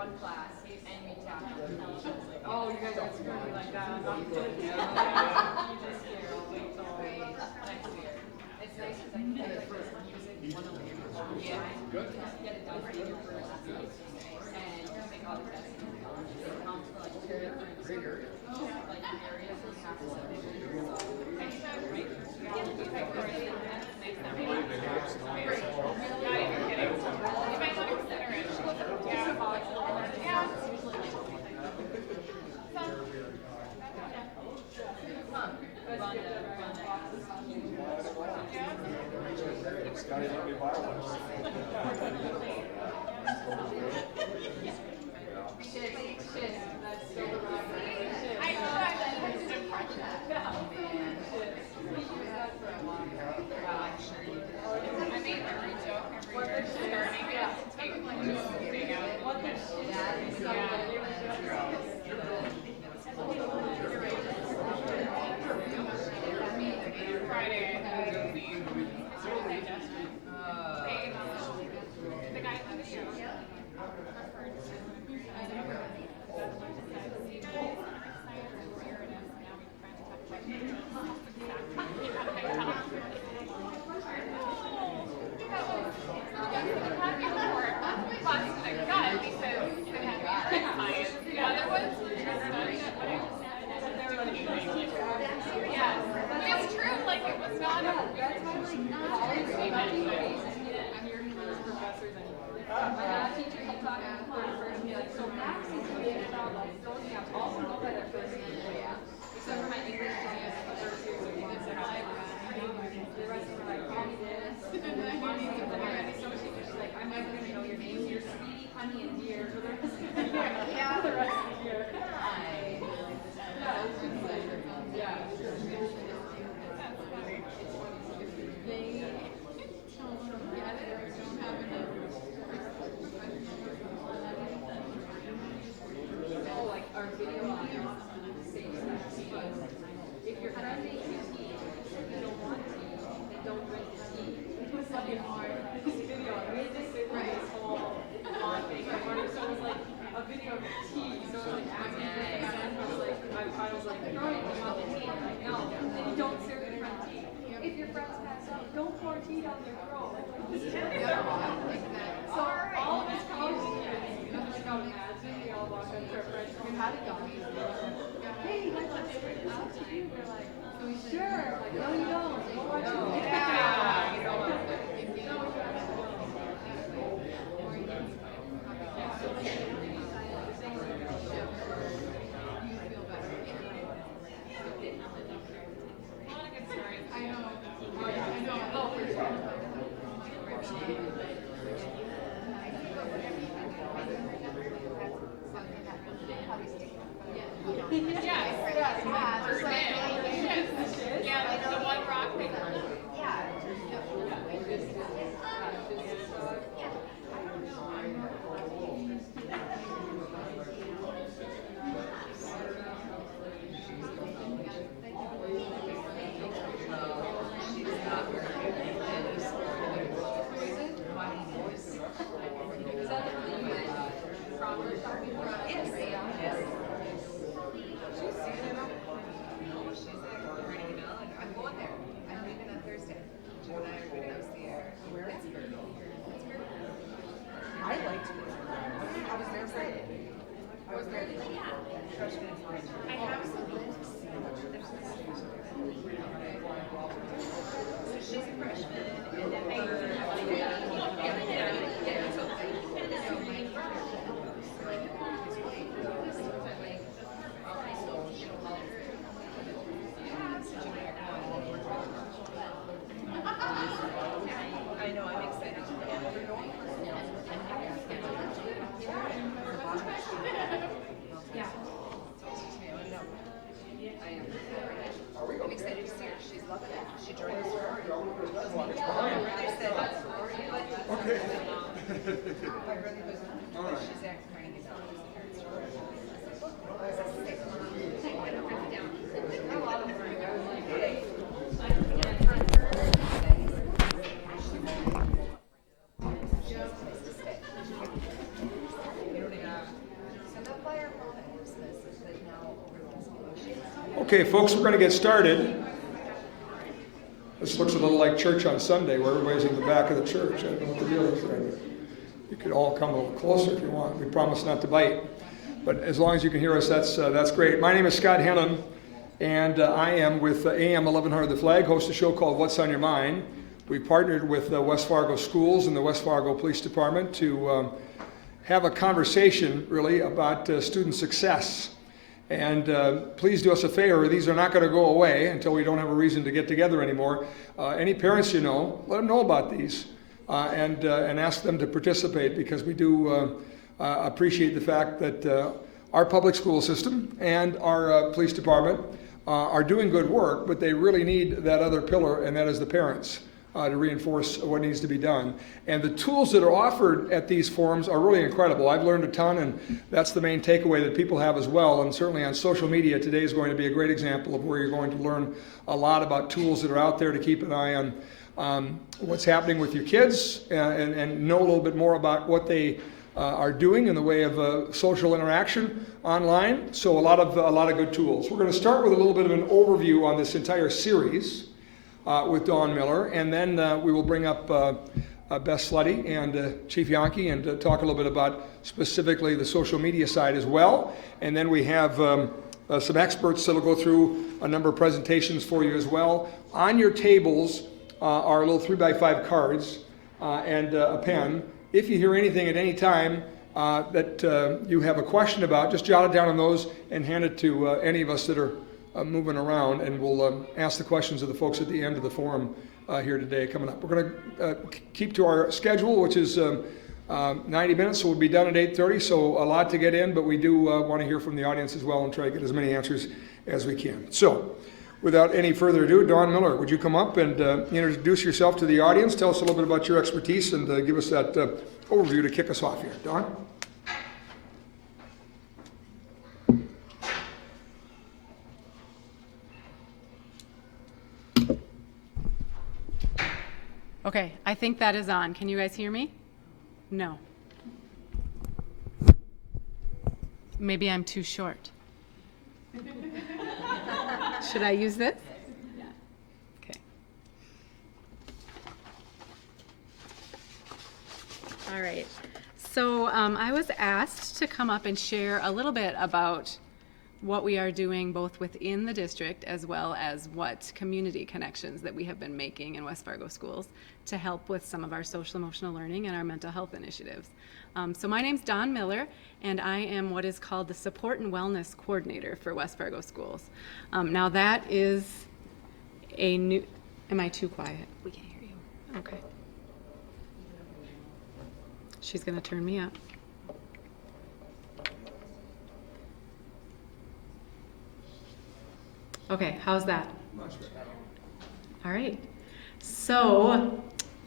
one class, and we tapped on the beach. Like, oh, you guys are screwing me like that. I'm not doing it. You just here. I'll wait till next year. It's nice because I can get like music 101. Yeah. Good. Get it done in your first week, and you make all the tests. It counts for like 2 different like areas that you have to submit. Scotty let me buy one. Okay, folks, we're going to get started. This looks a little like church on Sunday, where everybody's in the back of the church. I don't know what the deal is there. You could all come a little closer if you want. We promise not to bite. But as long as you can hear us, that's great. My name is Scott Hennon, and I am with AM 1100 The Flag, host a show called What's on Your Mind. We partnered with West Fargo Schools and the West Fargo Police Department to have a conversation, really, about student success. And please do us a favor, these are not going to go away until we don't have a reason to get together anymore. Any parents you know, let them know about these and ask them to participate, because we do appreciate the fact that our public school system and our police department are doing good work, but they really need that other pillar, and that is the parents, to reinforce what needs to be done. And the tools that are offered at these forums are really incredible. I've learned a ton, and that's the main takeaway that people have as well. And certainly on social media, today is going to be a great example of where you're going to learn a lot about tools that are out there to keep an eye on what's happening with your kids and know a little bit more about what they are doing in the way of social interaction online. So a lot of good tools. We're going to start with a little bit of an overview on this entire series with Dawn Miller, and then we will bring up Beth Slutty and Chief Yankee and talk a little bit about specifically the social media side as well. And then we have some experts that will go through a number of presentations for you as well. On your tables are little 3x5 cards and a pen. If you hear anything at any time that you have a question about, just jot it down on those and hand it to any of us that are moving around, and we'll ask the questions of the folks at the end of the forum here today coming up. We're going to keep to our schedule, which is 90 minutes, so we'll be done at 8:30, so a lot to get in, but we do want to hear from the audience as well and try to get as many answers as we can. So, without any further ado, Dawn Miller, would you come up and introduce yourself to the audience, tell us a little bit about your expertise, and give us that overview to kick us off here. Dawn? Okay, I think that is on. Can you guys hear me? No. Maybe I'm too short. Should I use this? Yeah. Okay. All right. So I was asked to come up and share a little bit about what we are doing both within the district as well as what community connections that we have been making in West Fargo schools to help with some of our social emotional learning and our mental health initiatives. So my name's Dawn Miller, and I am what is called the Support and Wellness Coordinator for West Fargo schools. Now that is a new, am I too quiet? We can't hear you. Okay. She's gonna turn me up. Okay, how's that? All right, so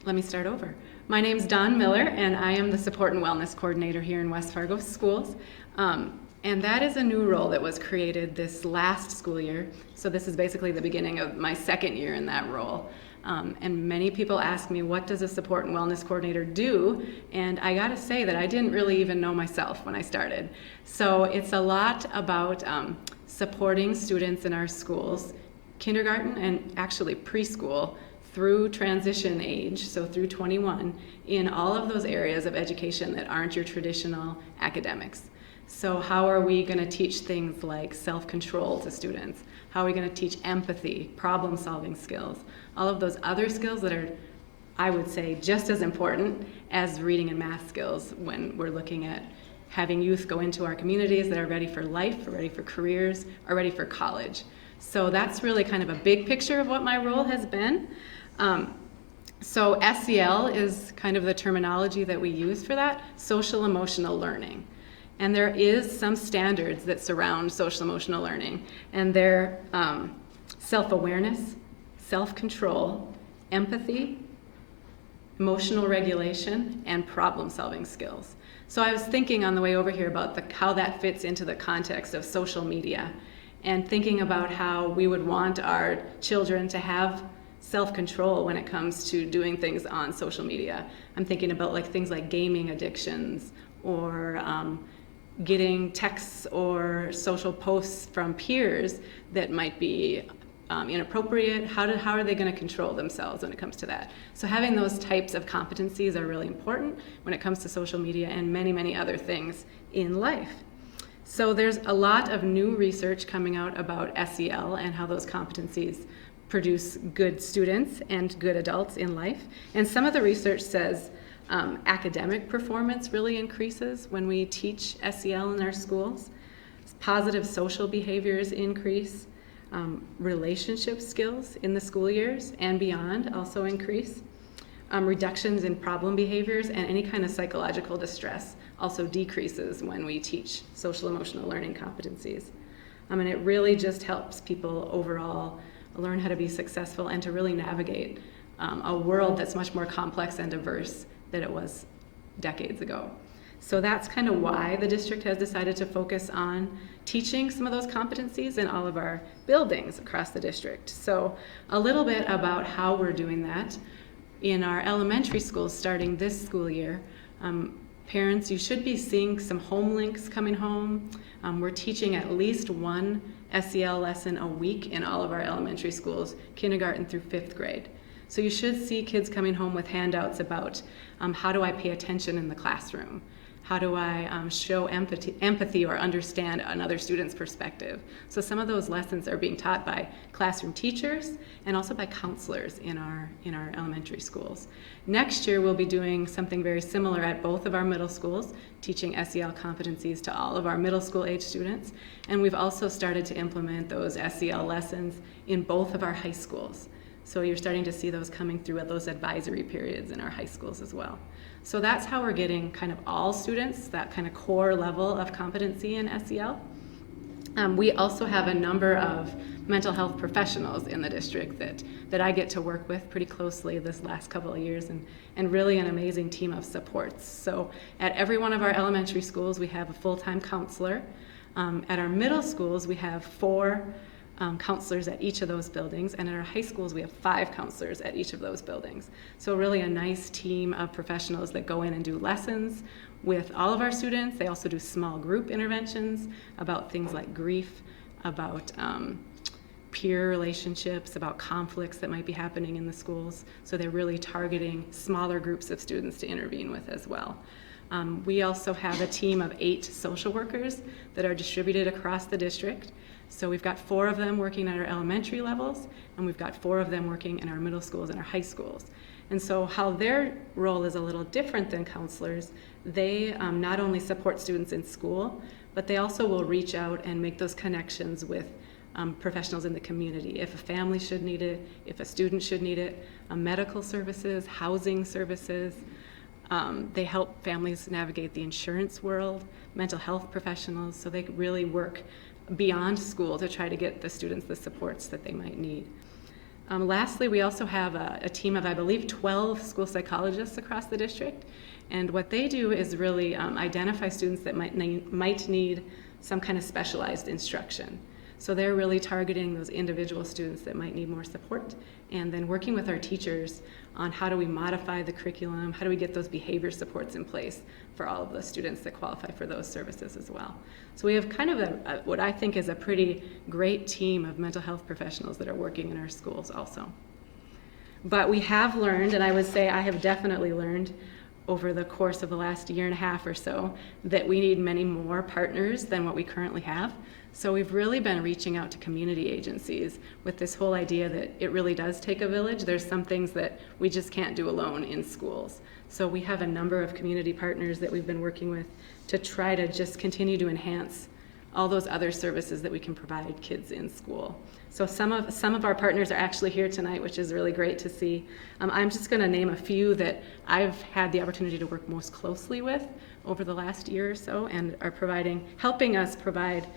let me start over. My name's Dawn Miller, and I am the Support and Wellness Coordinator here in West Fargo Schools. And that is a new role that was created this last school year. So this is basically the beginning of my second year in that role. And many people ask me, what does a Support and Wellness Coordinator do? And I gotta say that I didn't really even know myself when I started. So it's a lot about supporting students in our schools, kindergarten and actually preschool, through transition age, so through 21, in all of those areas of education that aren't your traditional academics. So how are we gonna teach things like self-control to students? How are we gonna teach empathy, problem-solving skills? All of those other skills that are, I would say, just as important as reading and math skills when we're looking at having youth go into our communities that are ready for life, are ready for careers, are ready for college. So that's really kind of a big picture of what my role has been. So SEL is kind of the terminology that we use for that, social emotional learning. And there is some standards that surround social emotional learning, and they're self-awareness, self-control, empathy, emotional regulation, and problem-solving skills. So I was thinking on the way over here about how that fits into the context of social media, and thinking about how we would want our children to have self-control when it comes to doing things on social media. I'm thinking about things like gaming addictions, or getting texts or social posts from peers that might be inappropriate. How are they going to control themselves when it comes to that? So having those types of competencies are really important when it comes to social media and many, many other things in life. So there's a lot of new research coming out about SEL and how those competencies produce good students and good adults in life. And some of the research says academic performance really increases when we teach SEL in our schools. Positive social behaviors increase. Relationship skills in the school years and beyond also increase. Reductions in problem behaviors and any kind of psychological distress also decreases when we teach social emotional learning competencies. And it really just helps people overall learn how to be successful and to really navigate a world that's much more complex and diverse than it was decades ago. So that's kind of why the district has decided to focus on teaching some of those competencies in all of our buildings across the district. So a little bit about how we're doing that. In our elementary schools starting this school year, parents, you should be seeing some home links coming home. We're teaching at least one SEL lesson a week in all of our elementary schools, kindergarten through 5th grade. So you should see kids coming home with handouts about how do I pay attention in the classroom? How do I show empathy or understand another student's perspective? So some of those lessons are being taught by classroom teachers and also by counselors in our elementary schools. Next year we'll be doing something very similar at both of our middle schools, teaching SEL competencies to all of our middle school age students. And we've also started to implement those SEL lessons in both of our high schools. So you're starting to see those coming through at those advisory periods in our high schools as well. So that's how we're getting kind of all students, that kind of core level of competency in SEL. We also have a number of mental health professionals in the district that I get to work with pretty closely this last couple of years, and really an amazing team of supports. So at every one of our elementary schools, we have a full-time counselor. At our middle schools, we have 4 counselors at each of those buildings, and in our high schools we have 5 counselors at each of those buildings. So really a nice team of professionals that go in and do lessons with all of our students. They also do small group interventions about things like grief, about peer relationships, about conflicts that might be happening in the schools. So they're really targeting smaller groups of students to intervene with as well. We also have a team of 8 social workers that are distributed across the district. So we've got 4 of them working at our elementary levels, and we've got 4 of them working in our middle schools and our high schools. And so how their role is a little different than counselors, they not only support students in school, but they also will reach out and make those connections with professionals in the community. If a family should need it, if a student should need it, medical services, housing services. They help families navigate the insurance world, mental health professionals, so they really work beyond school to try to get the students the supports that they might need. Lastly, we also have a team of, I believe, 12 school psychologists across the district, and what they do is really identify students that might need some kind of specialized instruction. So they're really targeting those individual students that might need more support, and then working with our teachers on how do we modify the curriculum, how do we get those behavior supports in place for all of the students that qualify for those services as well. So we have kind of what I think is a pretty great team of mental health professionals that are working in our schools also. But we have learned, and I would say I have definitely learned over the course of the last year and a half or so, that we need many more partners than what we currently have. So we've really been reaching out to community agencies with this whole idea that it really does take a village. There's some things that we just can't do alone in schools. So we have a number of community partners that we've been working with to try to just continue to enhance all those other services that we can provide kids in school. So some of our partners are actually here tonight, which is really great to see. I'm just going to name a few that I've had the opportunity to work most closely with over the last year or so, and are helping us provide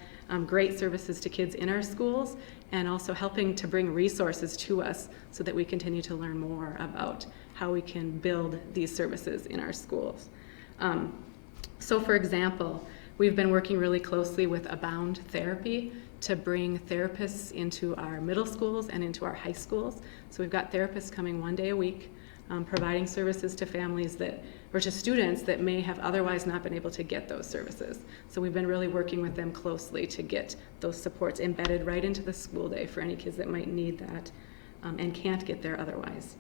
great services to kids in our schools, and also helping to bring resources to us so that we continue to learn more about how we can build these services in our schools. So for example, we've been working really closely with Abound Therapy to bring therapists into our middle schools and into our high schools. So we've got therapists coming 1 day a week providing services to families that, or to students that may have otherwise not been able to get those services. So we've been really working with them closely to get those supports embedded right into the school day for any kids that might need that and can't get there otherwise.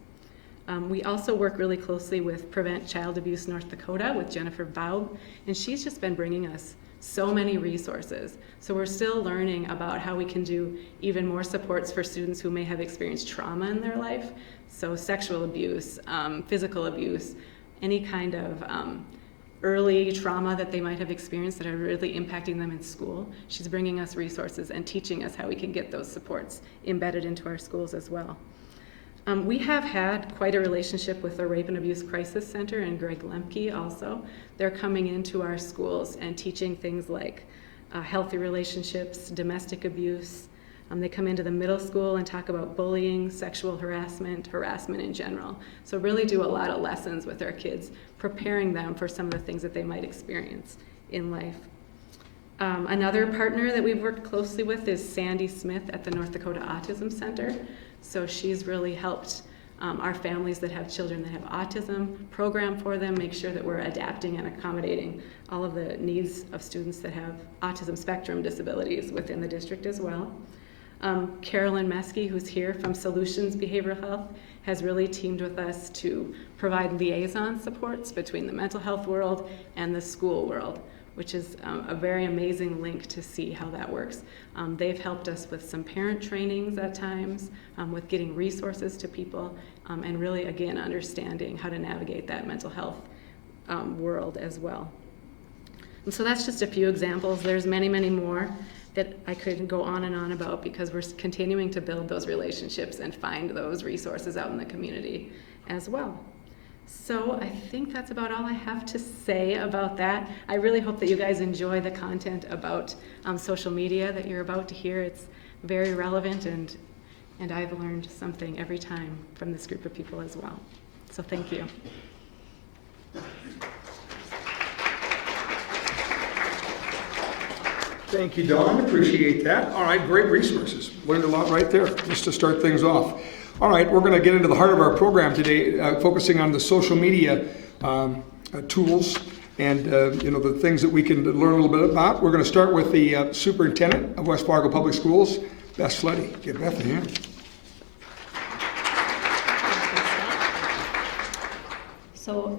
We also work really closely with Prevent Child Abuse North Dakota with Jennifer Baub, and she's just been bringing us so many resources. So we're still learning about how we can do even more supports for students who may have experienced trauma in their life. So sexual abuse, physical abuse, any kind of early trauma that they might have experienced that are really impacting them in school. She's bringing us resources and teaching us how we can get those supports embedded into our schools as well. We have had quite a relationship with the Rape and Abuse Crisis Center and Greg Lemke also. They're coming into our schools and teaching things like healthy relationships, domestic abuse. They come into the middle school and talk about bullying, sexual harassment, harassment in general. So really do a lot of lessons with our kids, preparing them for some of the things that they might experience in life. Another partner that we've worked closely with is Sandy Smith at the North Dakota Autism Center. So she's really helped our families that have children that have autism program for them, make sure that we're adapting and accommodating all of the needs of students that have autism spectrum disabilities within the district as well. Carolyn Meske, who's here from Solutions Behavioral Health, has really teamed with us to provide liaison supports between the mental health world and the school world, which is a very amazing link to see how that works. They've helped us with some parent trainings at times, with getting resources to people, and really, again, understanding how to navigate that mental health world as well. And so that's just a few examples. There's many, many more that I could go on and on about because we're continuing to build those relationships and find those resources out in the community as well. So I think that's about all I have to say about that. I really hope that you guys enjoy the content about social media that you're about to hear. It's very relevant, and I've learned something every time from this group of people as well. So thank you. Thank you, Dawn. Appreciate that. All right, great resources. Learned a lot right there, just to start things off. All right, we're going to get into the heart of our program today, focusing on the social media tools and the things that we can learn a little bit about. We're going to start with the Superintendent of West Fargo Public Schools, Beth Sleddy. Give Beth a hand. So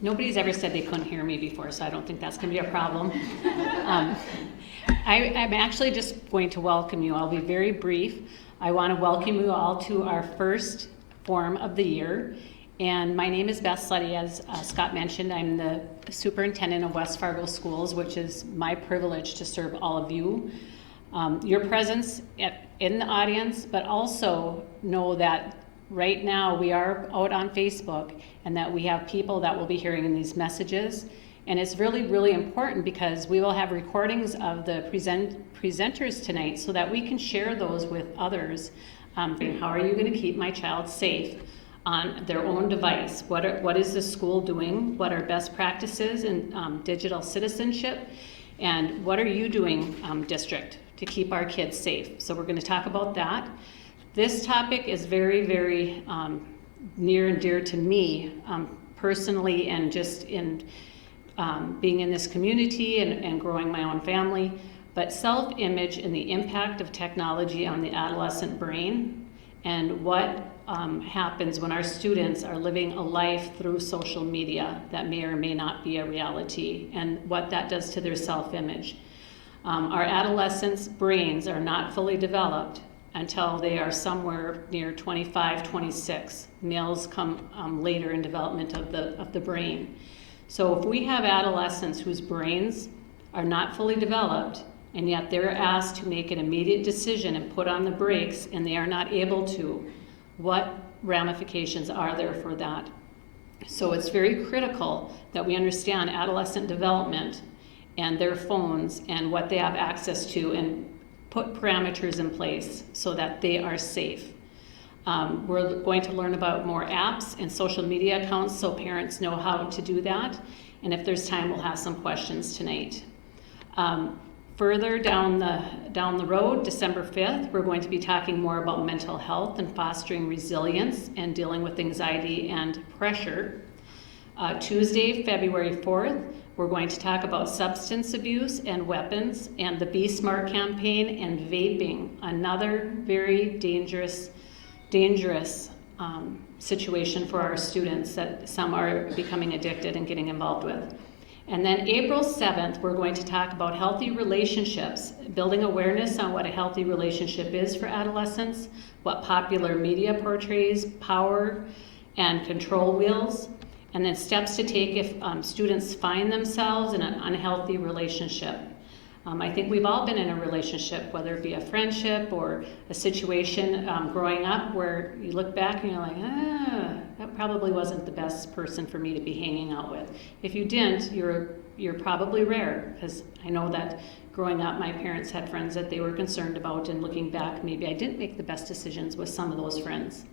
nobody's ever said they couldn't hear me before, so I don't think that's going to be a problem. I'm actually just going to welcome you. I'll be very brief. I want to welcome you all to our first forum of the year. And my name is Beth Sleddy. As Scott mentioned, I'm the superintendent of West Fargo Schools, which is my privilege to serve all of you. Your presence in the audience, but also know that right now we are out on Facebook and that we have people that will be hearing these messages. And it's really, really important because we will have recordings of the presenters tonight so that we can share those with others. How are you going to keep my child safe on their own device? What is the school doing? What are best practices in digital citizenship? And what are you doing, district, to keep our kids safe? So we're going to talk about that. This topic is very, very near and dear to me personally, and just in being in this community and growing my own family. But self-image and the impact of technology on the adolescent brain, and what happens when our students are living a life through social media that may or may not be a reality, and what that does to their self-image. Our adolescents' brains are not fully developed until they are somewhere near 25, 26. Males come later in development of the brain. So if we have adolescents whose brains are not fully developed, and yet they're asked to make an immediate decision and put on the brakes, and they are not able to, what ramifications are there for that? So it's very critical that we understand adolescent development and their phones and what they have access to, and put parameters in place so that they are safe. We're going to learn about more apps and social media accounts so parents know how to do that. And if there's time, we'll have some questions tonight. Further down the road, December 5th, we're going to be talking more about mental health and fostering resilience and dealing with anxiety and pressure. Tuesday, February 4th, we're going to talk about substance abuse and weapons and the Be Smart campaign and vaping, another very dangerous situation for our students that some are becoming addicted and getting involved with. And then April 7th, we're going to talk about healthy relationships, building awareness on what a healthy relationship is for adolescents, what popular media portrays power and control wheels, and then steps to take if students find themselves in an unhealthy relationship. I think we've all been in a relationship, whether it be a friendship or a situation growing up where you look back and you're like, that probably wasn't the best person for me to be hanging out with. If you didn't, you're probably rare, because I know that growing up, my parents had friends that they were concerned about, and looking back, maybe I didn't make the best decisions with some of those friends.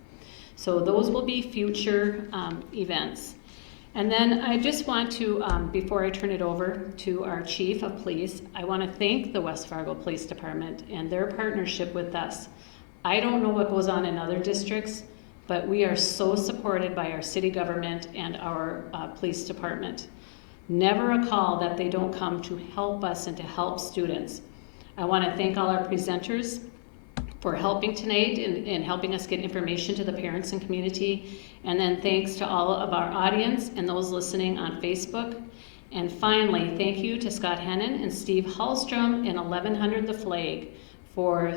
So those will be future events. And then I just want to, before I turn it over to our Chief of Police, I want to thank the West Fargo Police Department and their partnership with us. I don't know what goes on in other districts, but we are so supported by our city government and our police department. Never a call that they don't come to help us and to help students. I want to thank all our presenters for helping tonight and helping us get information to the parents and community. And then thanks to all of our audience and those listening on Facebook. And finally, thank you to Scott Hennon and Steve Hallstrom and 1100 The Flag for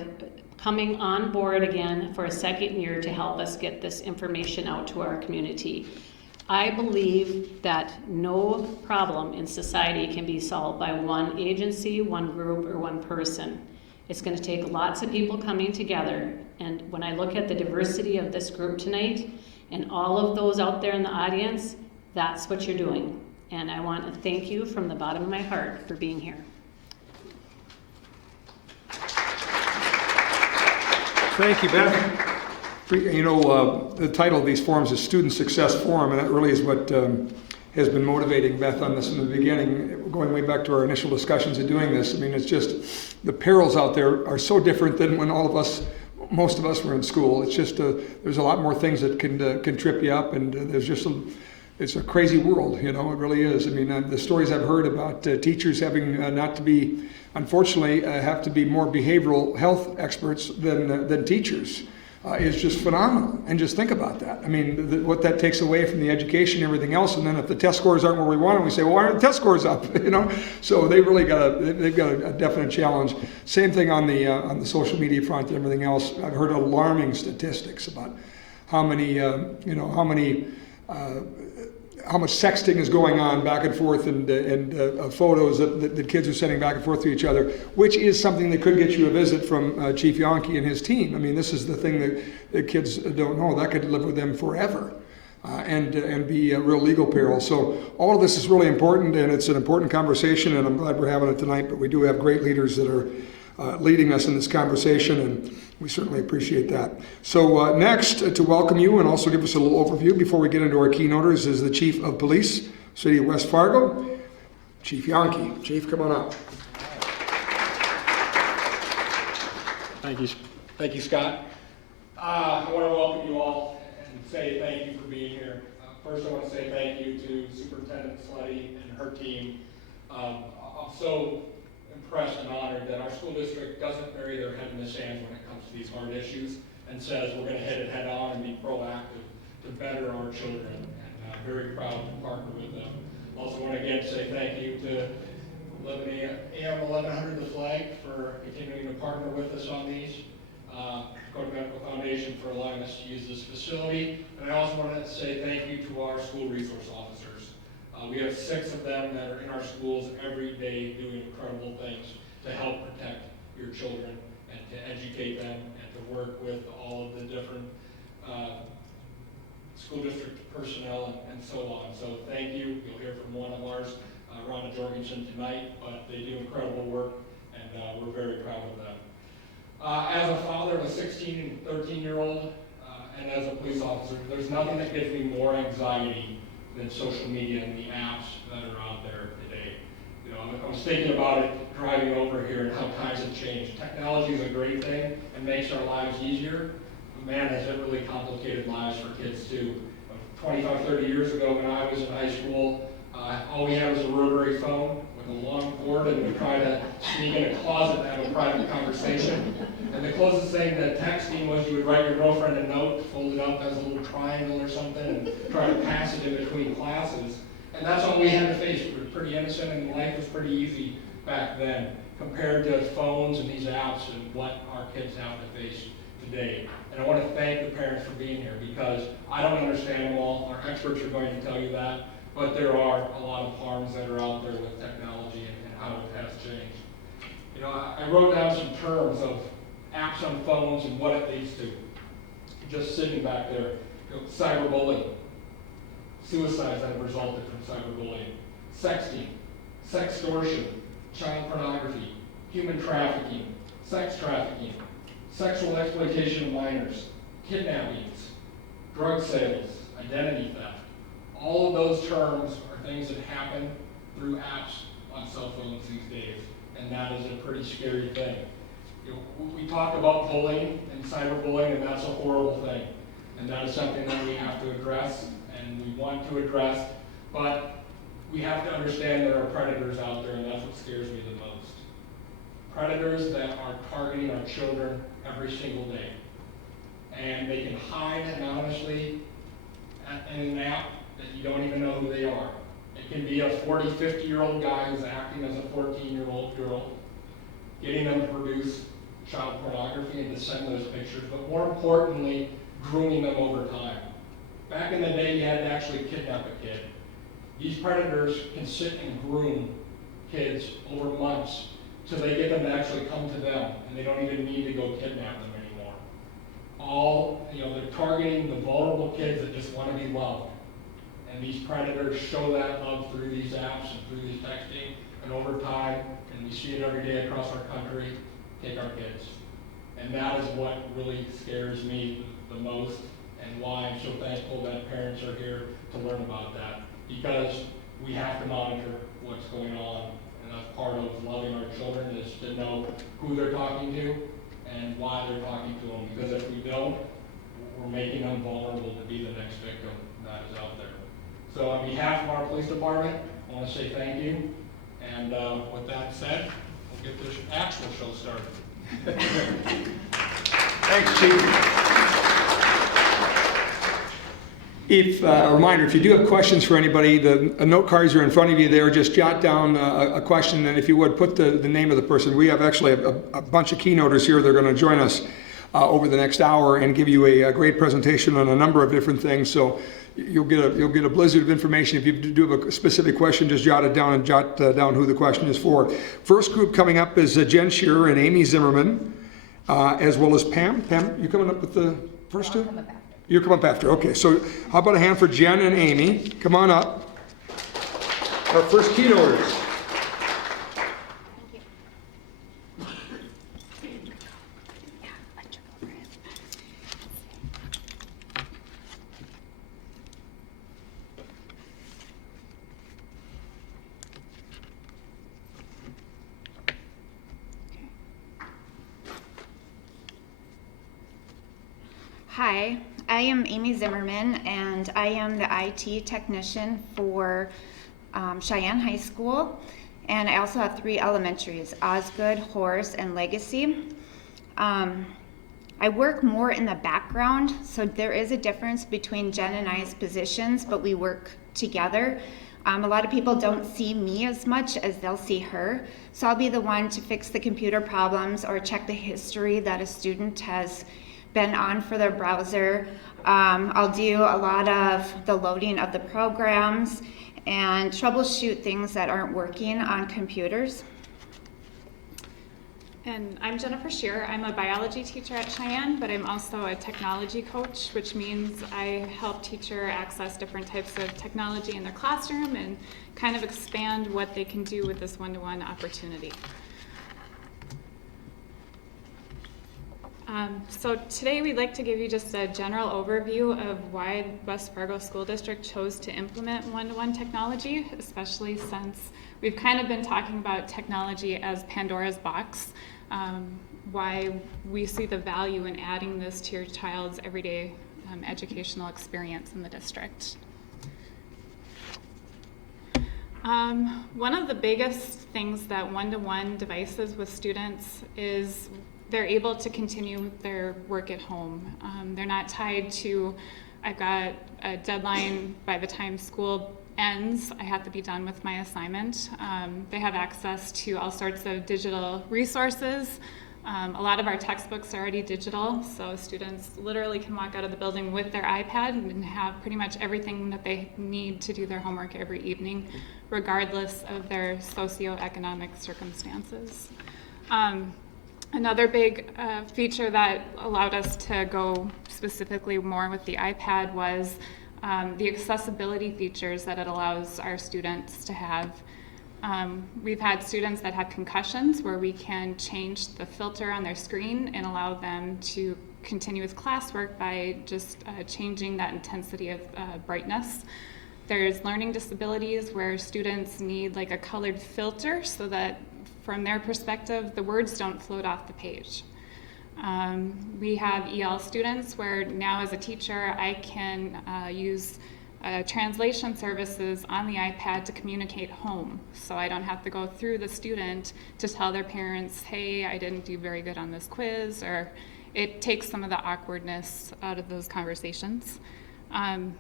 coming on board again for a second year to help us get this information out to our community. I believe that no problem in society can be solved by one agency, one group, or one person. It's going to take lots of people coming together. And when I look at the diversity of this group tonight, and all of those out there in the audience, that's what you're doing. And I want to thank you from the bottom of my heart for being here. Thank you, Beth. You know, the title of these forums is Student Success Forum, and that really is what has been motivating Beth on this in the beginning, going way back to our initial discussions of doing this. I mean, it's just, the perils out there are so different than when most of us were in school. It's just there's a lot more things that can trip you up, and there's just it's a crazy world, you know. It really is. I mean, the stories I've heard about teachers having not to be, unfortunately, have to be more behavioral health experts than teachers is just phenomenal. And just think about that. I mean, what that takes away from the education and everything else. And then if the test scores aren't where we want them, we say, well, why aren't the test scores up? You know. So they've got a definite challenge. Same thing on the social media front and everything else. I've heard alarming statistics about how much sexting is going on back and forth, and photos that kids are sending back and forth to each other, which is something that could get you a visit from Chief Yonke and his team. I mean, this is the thing that kids don't know. That could live with them forever and be a real legal peril. So all of this is really important, and it's an important conversation, and I'm glad we're having it tonight, but we do have great leaders that are leading us in this conversation, and we certainly appreciate that. So next, to welcome you and also give us a little overview before we get into our keynoters, is the Chief of Police, City of West Fargo, Chief Yonke. Chief, come on up. Thank you, Scott. I want to welcome you all and say thank you for being here. First, I want to say thank you to Superintendent Slutty and her team. I'm so impressed and honored that our school district doesn't bury their head in the sand when it comes to these hard issues and says we're going to hit it head on and be proactive to better our children. And I'm very proud to partner with them. Also want to again say thank you to 11 AM 1100 The Flag for continuing to partner with us on these. Dakota Medical Foundation for allowing us to use this facility. And I also want to say thank you to our school resource officers. We have 6 of them that are in our schools every day doing incredible things to help protect your children and to educate them and to work with all of the different school district personnel and so on. So thank you. You'll hear from one of ours, Rhonda Jorgensen, tonight, but they do incredible work, and we're very proud of them. As a father of a 16 and 13-year-old, and as a police officer, there's nothing that gives me more anxiety than social media and the apps that are out there today. You know, I was thinking about it driving over here and how times have changed. Technology is a great thing and makes our lives easier. But man, has it really complicated lives for kids too. 25, 30 years ago when I was in high school, all we had was a rotary phone with a long cord, and we tried to sneak in a closet and have a private conversation. And the closest thing to texting was you would write your girlfriend a note, fold it up as a little triangle or something, and try to pass it in between classes. And that's all we had to face. We were pretty innocent, and life was pretty easy back then compared to phones and these apps and what our kids have to face today. And I want to thank the parents for being here, because I don't understand them all. Our experts are going to tell you that, but there are a lot of harms that are out there with technology and how it has changed. You know, I wrote down some terms of apps on phones and what it leads to. Just sitting back there, you know, cyberbullying, suicides that have resulted from cyberbullying, sexting, sextortion, child pornography, human trafficking, sex trafficking, sexual exploitation of minors, kidnappings, drug sales, identity theft. All of those terms are things that happen through apps on cell phones these days, and that is a pretty scary thing. You know, we talk about bullying and cyberbullying, and that's a horrible thing. And that is something that we have to address, and we want to address, but we have to understand there are predators out there, and that's what scares me the most. Predators that are targeting our children every single day. And they can hide anonymously in an app that you don't even know who they are. It can be a 40, 50-year-old guy who's acting as a 14-year-old girl, getting them to produce child pornography and to send those pictures, but more importantly, grooming them over time. Back in the day, you had to actually kidnap a kid. These predators can sit and groom kids over months till they get them to actually come to them, and they don't even need to go kidnap them anymore. They're targeting the vulnerable kids that just want to be loved. And these predators show that love through these apps and through these texting, and over time, and we see it every day across our country, take our kids. And that is what really scares me the most, and why I'm so thankful that parents are here to learn about that. Because we have to monitor what's going on, and that's part of loving our children, is to know who they're talking to and why they're talking to them. Because if we don't, we're making them vulnerable to be the next victim that is out there. So on behalf of our police department, I want to say thank you. And with that said, we'll get this actual show started. Thanks, Chief. A reminder, if you do have questions for anybody, the note cards are in front of you there. Just jot down a question, and if you would, put the name of the person. We have actually a bunch of keynoters here. They're going to join us over the next hour and give you a great presentation on a number of different things. So you'll get a blizzard of information. If you do have a specific question, just jot it down and jot down who the question is for. First group coming up is Jen Shearer and Amy Zimmerman, as well as Pam. Pam, you coming up with the first two? You come up after. Okay, so how about a hand for Jen and Amy? Come on up. Our first keynoters. Hi, I am Amy Zimmerman, and I am the IT technician for Cheyenne High School, and I also have 3 elementaries, Osgood, Horace, and Legacy. I work more in the background, so there is a difference between Jen and I's positions, but we work together. A lot of people don't see me as much as they'll see her, so I'll be the one to fix the computer problems or check the history that a student has been on for their browser. I'll do a lot of the loading of the programs and troubleshoot things that aren't working on computers. And I'm Jennifer Shearer. I'm a biology teacher at Cheyenne, but I'm also a technology coach, which means I help teachers access different types of technology in their classroom and kind of expand what they can do with this one-to-one opportunity. So today we'd like to give you just a general overview of why West Fargo School District chose to implement one-to-one technology, especially since we've kind of been talking about technology as Pandora's box, why we see the value in adding this to your child's everyday educational experience in the district. One of the biggest things that one-to-one devices with students is they're able to continue their work at home. They're not tied to, I've got a deadline by the time school ends, I have to be done with my assignment. They have access to all sorts of digital resources. A lot of our textbooks are already digital, so students literally can walk out of the building with their iPad and have pretty much everything that they need to do their homework every evening, regardless of their socioeconomic circumstances. Another big feature that allowed us to go specifically more with the iPad was the accessibility features that it allows our students to have. We've had students that have concussions where we can change the filter on their screen and allow them to continue with classwork by just changing that intensity of brightness. There's learning disabilities where students need like a colored filter so that from their perspective, the words don't float off the page. We have EL students where now as a teacher, I can use translation services on the iPad to communicate home. So I don't have to go through the student to tell their parents, hey, I didn't do very good on this quiz, or it takes some of the awkwardness out of those conversations.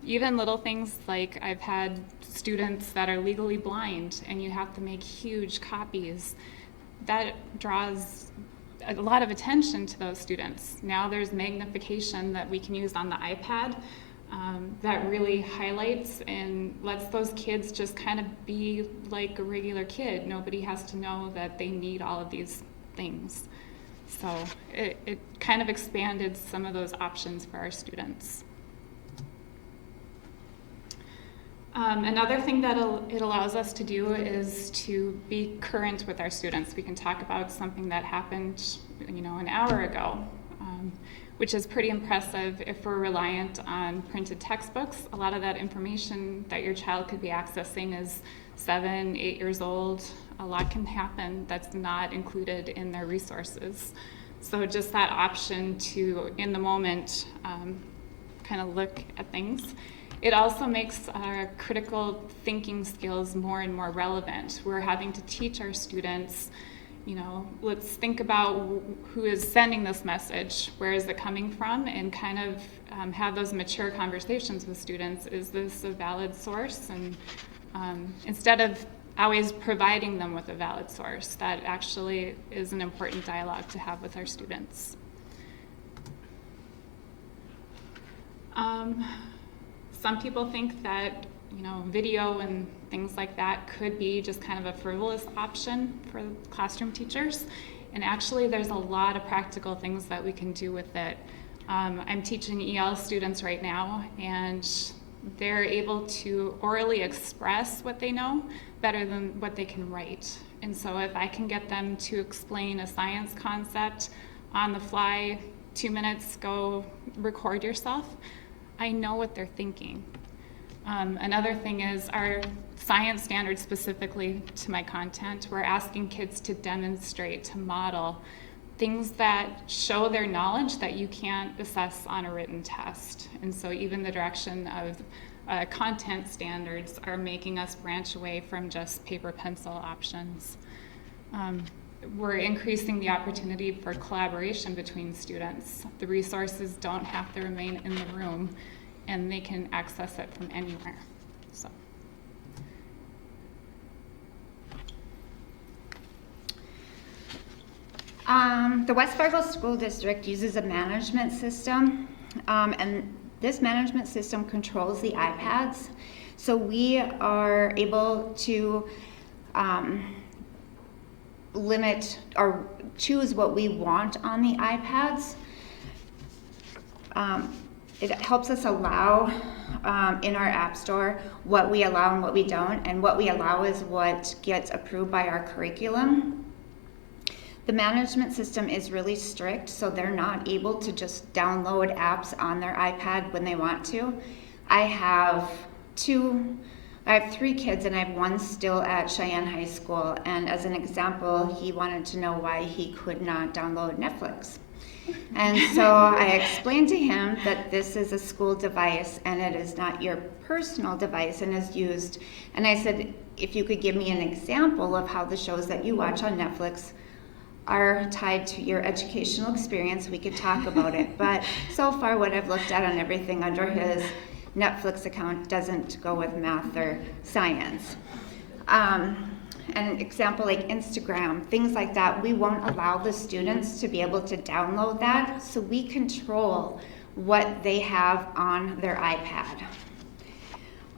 Even little things like I've had students that are legally blind and you have to make huge copies. That draws a lot of attention to those students. Now there's magnification that we can use on the iPad that really highlights and lets those kids just kind of be like a regular kid. Nobody has to know that they need all of these things. So it kind of expanded some of those options for our students. Another thing that it allows us to do is to be current with our students. We can talk about something that happened, an hour ago, which is pretty impressive if we're reliant on printed textbooks. A lot of that information that your child could be accessing is 7, 8 years old. A lot can happen that's not included in their resources. So just that option to, in the moment, kind of look at things. It also makes our critical thinking skills more and more relevant. We're having to teach our students, let's think about who is sending this message, where is it coming from, and kind of have those mature conversations with students. Is this a valid source? And instead of always providing them with a valid source, that actually is an important dialogue to have with our students. Some people think that video and things like that could be just kind of a frivolous option for classroom teachers. And actually there's a lot of practical things that we can do with it. I'm teaching EL students right now, and they're able to orally express what they know better than what they can write. And so if I can get them to explain a science concept on the fly, 2 minutes, go record yourself, I know what they're thinking. Another thing is our science standards, specifically to my content, we're asking kids to demonstrate, to model things that show their knowledge that you can't assess on a written test. And so even the direction of content standards are making us branch away from just paper pencil options. We're increasing the opportunity for collaboration between students. The resources don't have to remain in the room, and they can access it from anywhere. So. The West Fargo School District uses a management system, and this management system controls the iPads. So we are able to limit or choose what we want on the iPads. It helps us allow in our app store what we allow and what we don't, and what we allow is what gets approved by our curriculum. The management system is really strict, so they're not able to just download apps on their iPad when they want to. I have 2 I have 3 kids and I have one still at Cheyenne High School, and as an example, he wanted to know why he could not download Netflix. And so I explained to him that this is a school device and it is not your personal device and is used. And I said, if you could give me an example of how the shows that you watch on Netflix are tied to your educational experience, we could talk about it. But so far what I've looked at on everything under his Netflix account doesn't go with math or science. An example like Instagram, things like that, we won't allow the students to be able to download that, so we control what they have on their iPad.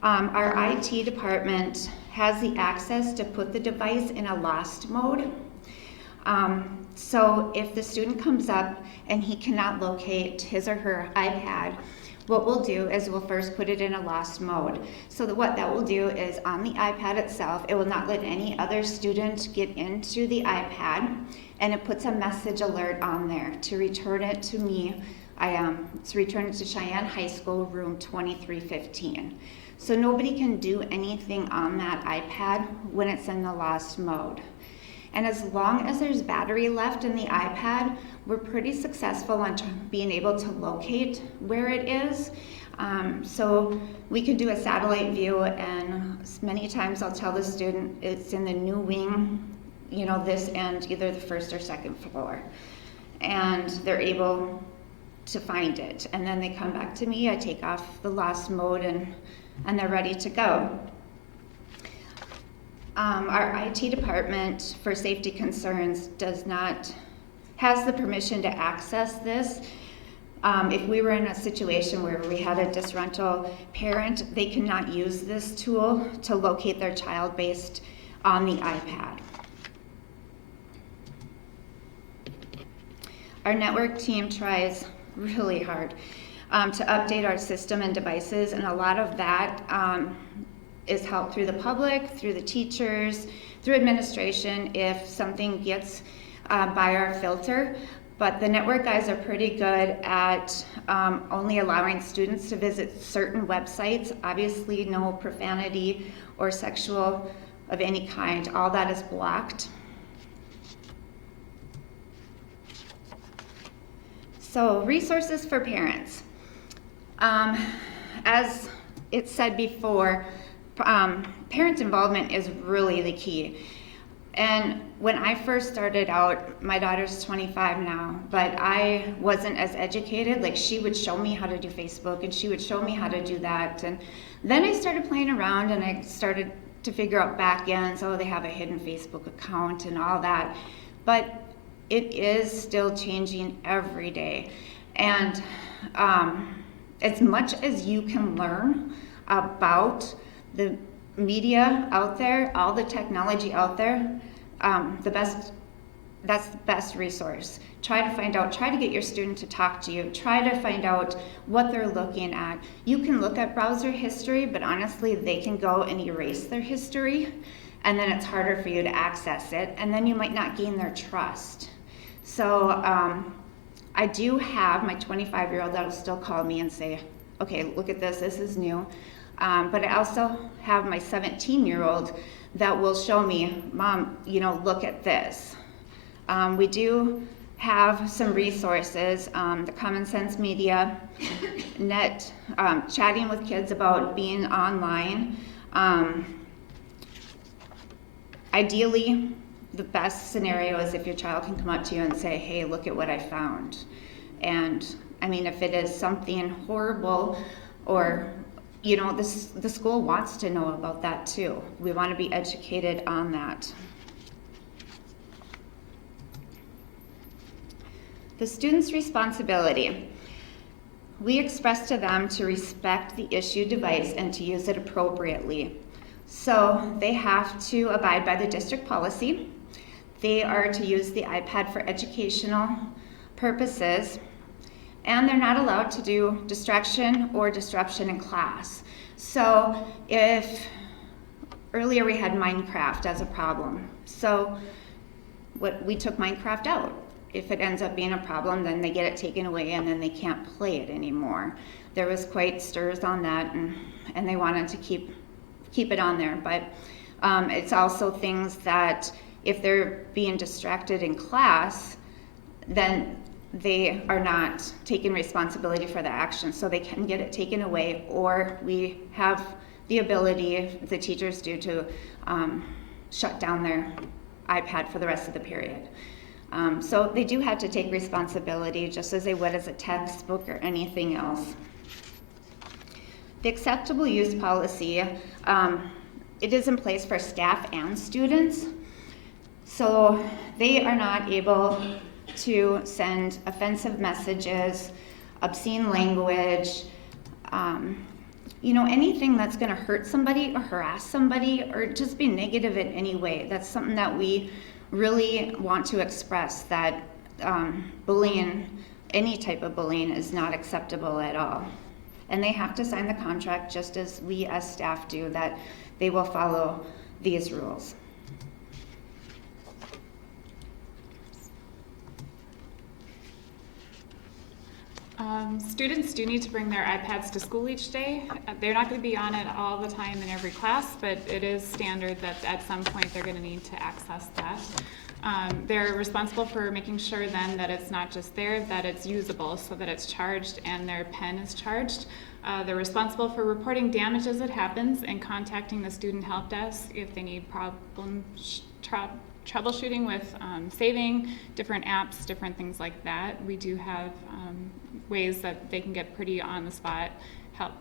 Our IT department has the access to put the device in a lost mode. So if the student comes up and he cannot locate his or her iPad, what we'll do is we'll first put it in a lost mode. So that what that will do is on the iPad itself, it will not let any other student get into the iPad, and it puts a message alert on there to return it to me. To return it to Cheyenne High School, room 2315. So nobody can do anything on that iPad when it's in the lost mode. And as long as there's battery left in the iPad, we're pretty successful on being able to locate where it is. So we can do a satellite view, and many times I'll tell the student it's in the new wing, this end, either the first or second floor. And they're able to find it. And then they come back to me, I take off the lost mode, and they're ready to go. Our IT department, for safety concerns, has the permission to access this. If we were in a situation where we had a disgruntled parent, they cannot use this tool to locate their child based on the iPad. Our network team tries really hard to update our system and devices, and a lot of that is helped through the public, through the teachers, through administration if something gets by our filter. But the network guys are pretty good at only allowing students to visit certain websites. Obviously no profanity or sexual of any kind. All that is blocked. So resources for parents. As it said before, parent involvement is really the key. And when I first started out, my daughter's 25 now, but I wasn't as educated. Like, she would show me how to do Facebook and she would show me how to do that. And then I started playing around and I started to figure out back ends. Oh, they have a hidden Facebook account and all that. But it is still changing every day. And as much as you can learn about the media out there, all the technology out there, that's the best resource. Try to get your student to talk to you. Try to find out what they're looking at. You can look at browser history, but honestly, they can go and erase their history, and then it's harder for you to access it, and then you might not gain their trust. So I do have my 25-year-old that'll still call me and say, okay, look at this is new. But I also have my 17-year-old that will show me, Mom, look at this. We do have some resources, the Common Sense Media, net, chatting with kids about being online. Ideally, the best scenario is if your child can come up to you and say, hey, look at what I found. And I mean, if it is something horrible or the school wants to know about that too. We want to be educated on that. The student's responsibility. We express to them to respect the issued device and to use it appropriately. So they have to abide by the district policy. They are to use the iPad for educational purposes, and they're not allowed to do distraction or disruption in class. So if earlier we had Minecraft as a problem, so we took Minecraft out. If it ends up being a problem, then they get it taken away and then they can't play it anymore. There was quite stirs on that, and they wanted to keep keep it on there. But it's also things that if they're being distracted in class, then they are not taking responsibility for their actions, so they can get it taken away, or we have the ability, if the teachers do, to shut down their iPad for the rest of the period. So they do have to take responsibility just as they would as a textbook or anything else. The acceptable use policy, it is in place for staff and students. So they are not able to send offensive messages, obscene language, anything that's going to hurt somebody or harass somebody or just be negative in any way. That's something that we really want to express, that bullying, any type of bullying, is not acceptable at all. And they have to sign the contract just as we as staff do, that they will follow these rules. Students do need to bring their iPads to school each day. They're not going to be on it all the time in every class, but it is standard that at some point they're going to need to access that. They're responsible for making sure then that it's not just there, that it's usable, so that it's charged and their pen is charged. They're responsible for reporting damage as it happens and contacting the student help desk if they need troubleshooting with saving different apps, different things like that. We do have ways that they can get pretty on-the-spot help.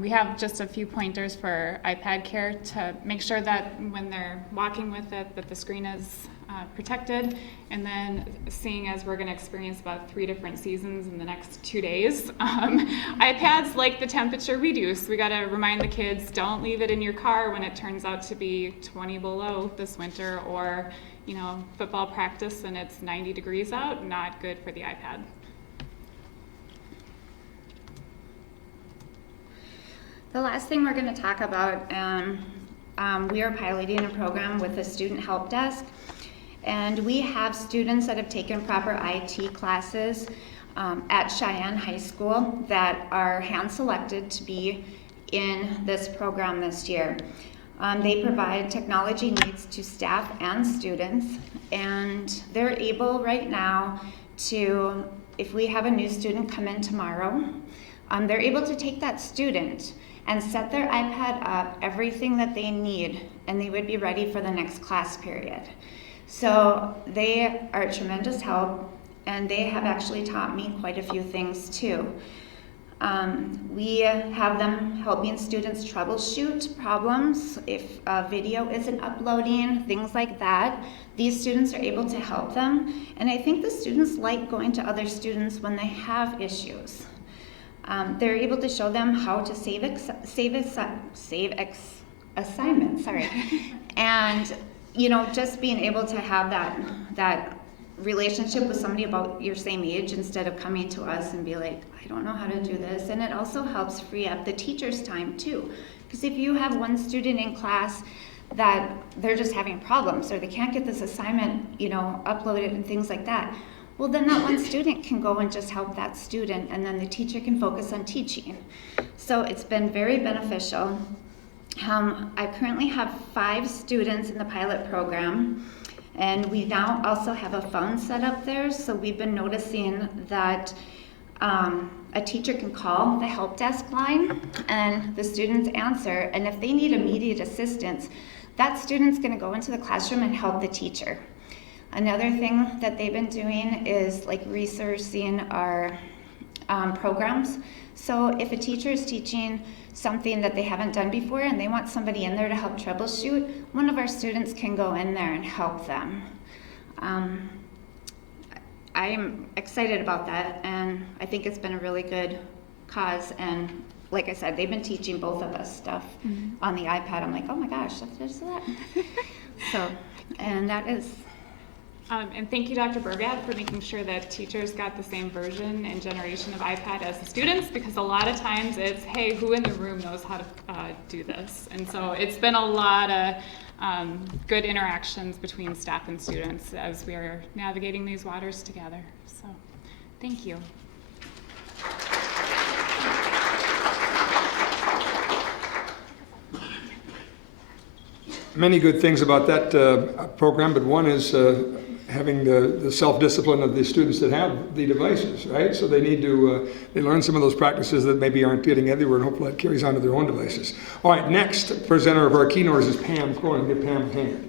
We have just a few pointers for iPad care to make sure that when they're walking with it, that the screen is protected. And then, seeing as we're going to experience about 3 different seasons in the next 2 days, iPads like the temperature reduce. We got to remind the kids, don't leave it in your car when it turns out to be 20 below this winter, or football practice and it's 90 degrees out. Not good for the iPad. The last thing we're going to talk about, we are piloting a program with the student help desk, and we have students that have taken proper IT classes at Cheyenne High School that are hand selected to be in this program this year. They provide technology needs to staff and students, and they're able right now to, if we have a new student come in tomorrow, they're able to take that student and set their iPad up, everything that they need, and they would be ready for the next class period. So they are a tremendous help, and they have actually taught me quite a few things too. We have them helping students troubleshoot problems if a video isn't uploading, things like that. These students are able to help them, and I think the students like going to other students when they have issues. They're able to show them how to save assignments, and just being able to have that relationship with somebody about your same age instead of coming to us and be like, I don't know how to do this. And it also helps free up the teacher's time too, because if you have one student in class that they're just having problems or they can't get this assignment uploaded and things like that, well, then that one student can go and just help that student, and then the teacher can focus on teaching. So it's been very beneficial. I currently have 5 students in the pilot program, and we now also have a phone set up there. So we've been noticing that a teacher can call the help desk line, and the students answer, and if they need immediate assistance, that student's going to go into the classroom and help the teacher. Another thing that they've been doing is resourcing our programs. So if a teacher is teaching something that they haven't done before and they want somebody in there to help troubleshoot, one of our students can go in there and help them. I am excited about that, and I think it's been a really good cause. And like I said, they've been teaching both of us stuff on the iPad. I'm like, oh my gosh, there's that. So, and that is... And thank you, Dr. Burgat, for making sure that teachers got the same version and generation of iPad as the students, because a lot of times it's, hey, who in the room knows how to do this? And so it's been a lot of good interactions between staff and students as we are navigating these waters together. So thank you. many good things about that program, but one is having the self-discipline of the students that have the devices, right? So they need to, they learn some of those practices that maybe aren't getting everywhere, and hopefully that carries on to their own devices. All right, next presenter of our keynotes is Pam Cronin. Give Pam a hand.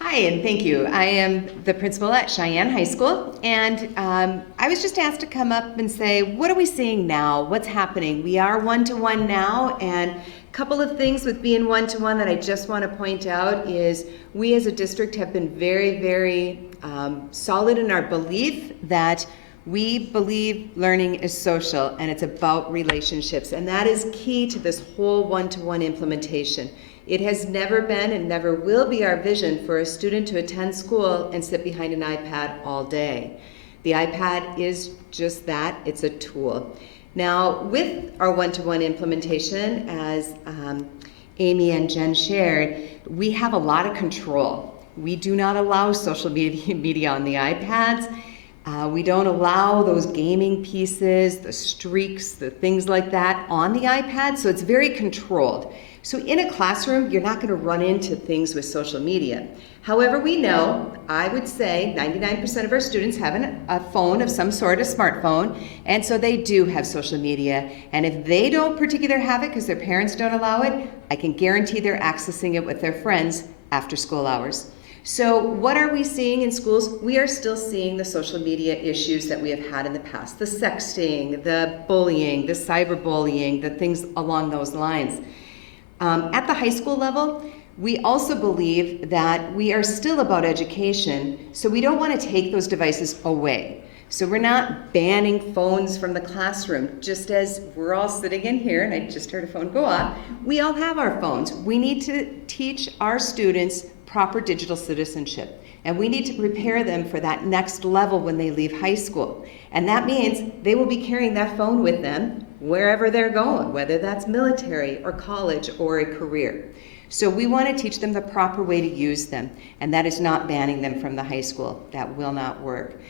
Hi, and thank you. I am the principal at Cheyenne High School, and I was just asked to come up and say, what are we seeing now? What's happening? We are one-to-one now, and a couple of things with being one-to-one that I just want to point out is we as a district have been very, very solid in our belief that we believe learning is social and it's about relationships, and that is key to this whole one-to-one implementation. It has never been and never will be our vision for a student to attend school and sit behind an iPad all day. The iPad is just that, it's a tool. Now, with our one-to-one implementation, as Amy and Jen shared, we have a lot of control. We do not allow social media on the iPads. We don't allow those gaming pieces, the streaks, the things like that on the iPad, so it's very controlled. So in a classroom, you're not going to run into things with social media. However, we know, I would say 99% of our students have a phone of some sort, a smartphone, and so they do have social media. And if they don't particularly have it because their parents don't allow it, I can guarantee they're accessing it with their friends after school hours. So what are we seeing in schools? We are still seeing the social media issues that we have had in the past. The sexting, the bullying, the cyberbullying, the things along those lines. At the high school level, we also believe that we are still about education, so we don't want to take those devices away. So we're not banning phones from the classroom, just as we're all sitting in here, and I just heard a phone go off, we all have our phones. We need to teach our students proper digital citizenship, and we need to prepare them for that next level when they leave high school. And that means they will be carrying that phone with them wherever they're going, whether that's military or college or a career. So we want to teach them the proper way to use them, and that is not banning them from the high school. That will not work.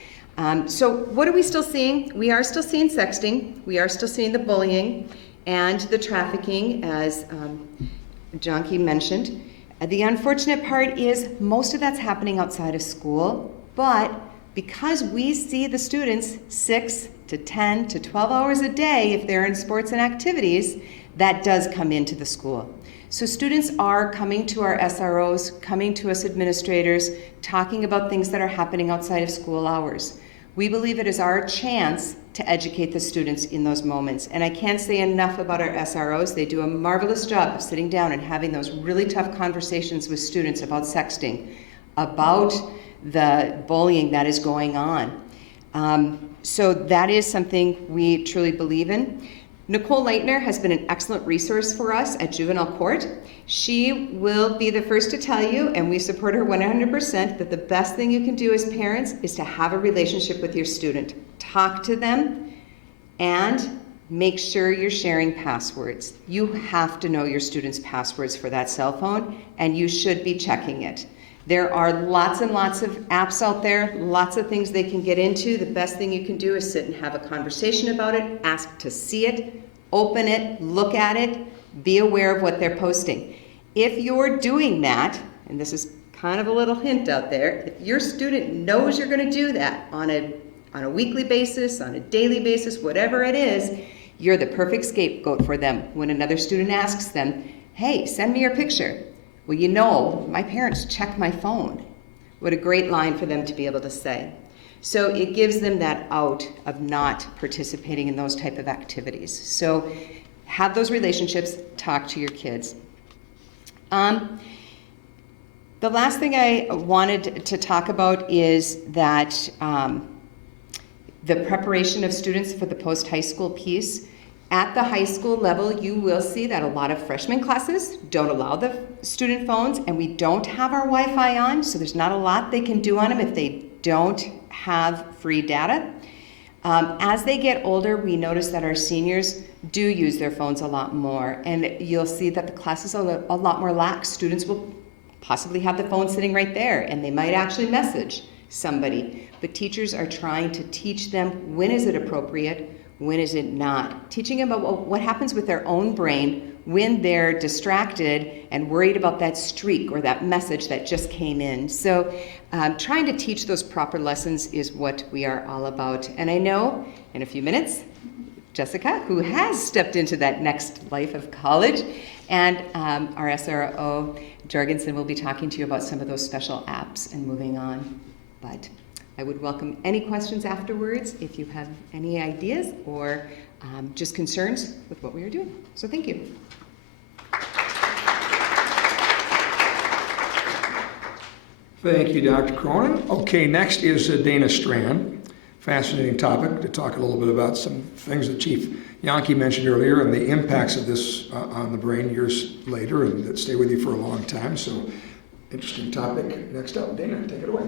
So what are we still seeing? We are still seeing sexting. We are still seeing the bullying and the trafficking, as John Key mentioned. The unfortunate part is most of that's happening outside of school, but because we see the students 6 to 10 to 12 hours a day if they're in sports and activities, that does come into the school. So students are coming to our SROs, coming to us administrators, talking about things that are happening outside of school hours. We believe it is our chance to educate the students in those moments. And I can't say enough about our SROs. They do a marvelous job of sitting down and having those really tough conversations with students about sexting, about the bullying that is going on. So that is something we truly believe in. Nicole Leitner has been an excellent resource for us at juvenile court. She will be the first to tell you, and we support her 100%, that the best thing you can do as parents is to have a relationship with your student. Talk to them and make sure you're sharing passwords. You have to know your student's passwords for that cell phone, and you should be checking it. There are lots and lots of apps out there, lots of things they can get into. The best thing you can do is sit and have a conversation about it, ask to see it, open it, look at it, be aware of what they're posting. If you're doing that, and this is kind of a little hint out there, if your student knows you're going to do that on a weekly basis, on a daily basis, whatever it is, you're the perfect scapegoat for them. When another student asks them, hey, send me your picture. Well, you know, my parents check my phone. What a great line for them to be able to say. So it gives them that out of not participating in those type of activities. So have those relationships, talk to your kids. The last thing I wanted to talk about is that the preparation of students for the post-high school piece. At the high school level, you will see that a lot of freshman classes don't allow the student phones, and we don't have our Wi-Fi on, so there's not a lot they can do on them if they don't have free data. As they get older, we notice that our seniors do use their phones a lot more, and you'll see that the classes are a lot more lax. Students will possibly have the phone sitting right there, and they might actually message somebody. But teachers are trying to teach them when is it appropriate, when is it not. Teaching them about what happens with their own brain when they're distracted and worried about that streak or that message that just came in. So trying to teach those proper lessons is what we are all about. And I know in a few minutes, Jessica, who has stepped into that next life of college, and our SRO, Jorgensen, will be talking to you about some of those special apps and moving on. But I would welcome any questions afterwards if you have any ideas or just concerns with what we are doing. So thank you. Thank you, Dr. Cronin. Okay, next is Dana Strand. Fascinating topic to talk a little bit about some things that Chief Yankee mentioned earlier and the impacts of this on the brain years later and that stay with you for a long time. So interesting topic. Next up, Dana, take it away.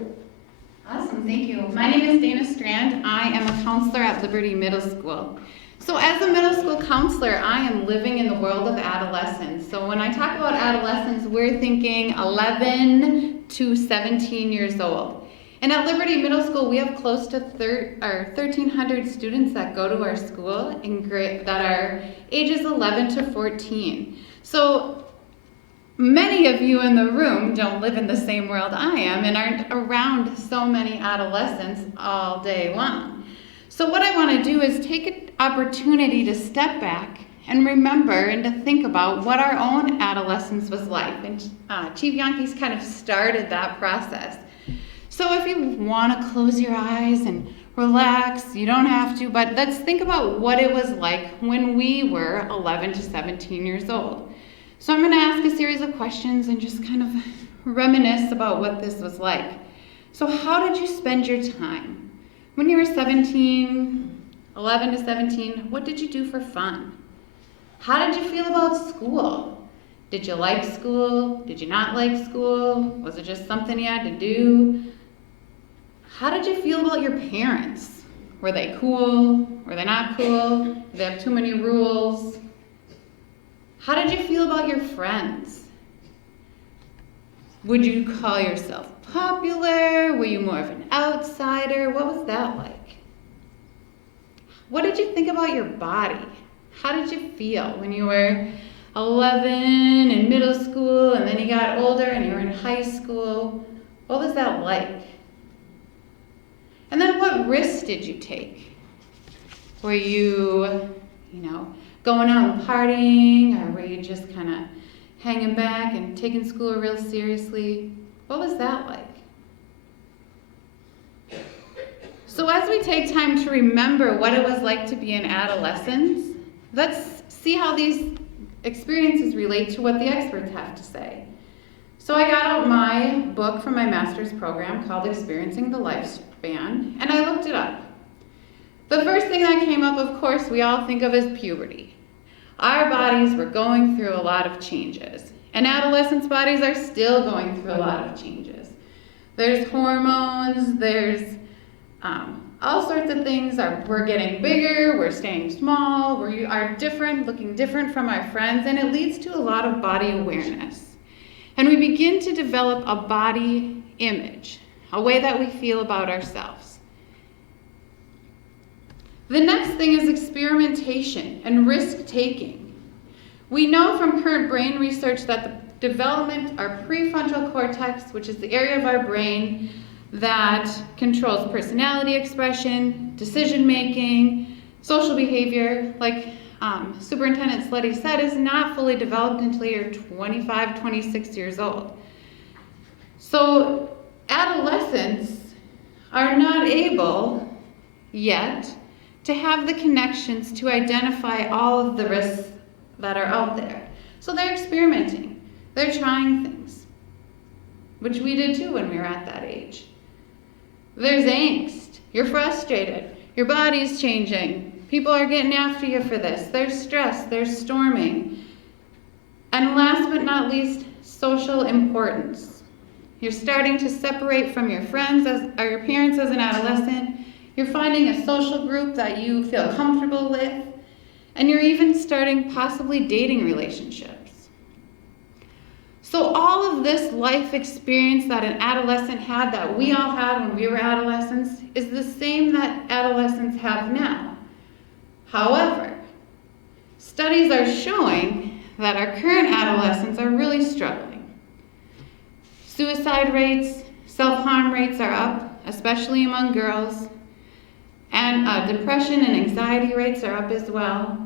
Awesome, thank you. My name is Dana Strand. I am a counselor at Liberty Middle School. So as a middle school counselor, I am living in the world of adolescence. So when I talk about adolescence, we're thinking 11 to 17 years old. And at Liberty Middle School, we have close to 1,300 students that go to our school that are ages 11 to 14. So many of you in the room don't live in the same world I am and aren't around so many adolescents all day long. So what I want to do is take an opportunity to step back and remember and to think about what our own adolescence was like. And Chief Yankees kind of started that process. So if you want to close your eyes and relax, you don't have to, but let's think about what it was like when we were 11 to 17 years old. So I'm going to ask a series of questions and just kind of reminisce about what this was like. So how did you spend your time? When you were 11 to 17, what did you do for fun? How did you feel about school? Did you like school? Did you not like school? Was it just something you had to do? How did you feel about your parents? Were they cool? Were they not cool? Did they have too many rules? How did you feel about your friends? Would you call yourself popular? Were you more of an outsider? What was that like? What did you think about your body? How did you feel when you were 11 in middle school and then you got older and you were in high school? What was that like? And then what risks did you take? Were you, going out and partying, or were you just kind of hanging back and taking school real seriously? What was that like? So as we take time to remember what it was like to be in adolescence, let's see how these experiences relate to what the experts have to say. So I got out my book from my master's program called Experiencing the Lifespan, and I looked it up. The first thing that came up, of course, we all think of as puberty. Our bodies were going through a lot of changes, and adolescents' bodies are still going through a lot of changes. There's hormones, there's all sorts of things. We're getting bigger, we're staying small, we are different, looking different from our friends, and it leads to a lot of body awareness. And we begin to develop a body image, a way that we feel about ourselves. The next thing is experimentation and risk-taking. We know from current brain research that the development, our prefrontal cortex, which is the area of our brain that controls personality expression, decision-making, social behavior, like Superintendent Sleddy said, is not fully developed until you're 25, 26 years old. So adolescents are not able yet to have the connections to identify all of the risks that are out there. So they're experimenting, they're trying things, which we did too when we were at that age. There's angst, you're frustrated, your body's changing, people are getting after you for this, there's stress, there's storming. And last but not least, social importance. You're starting to separate from your friends or your parents as an adolescent. You're finding a social group that you feel comfortable with, and you're even starting possibly dating relationships. So all of this life experience that an adolescent had, that we all had when we were adolescents, is the same that adolescents have now. However, studies are showing that our current adolescents are really struggling. Suicide rates, self-harm rates are up, especially among girls, and depression and anxiety rates are up as well.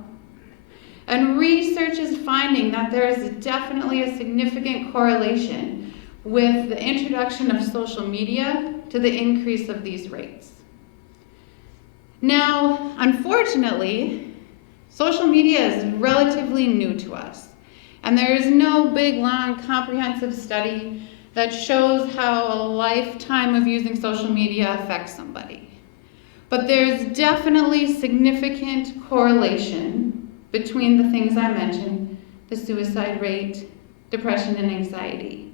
And research is finding that there is definitely a significant correlation with the introduction of social media to the increase of these rates. Now, unfortunately, social media is relatively new to us, and there is no big, long, comprehensive study that shows how a lifetime of using social media affects somebody. But there's definitely significant correlation between the things I mentioned, the suicide rate, depression, and anxiety.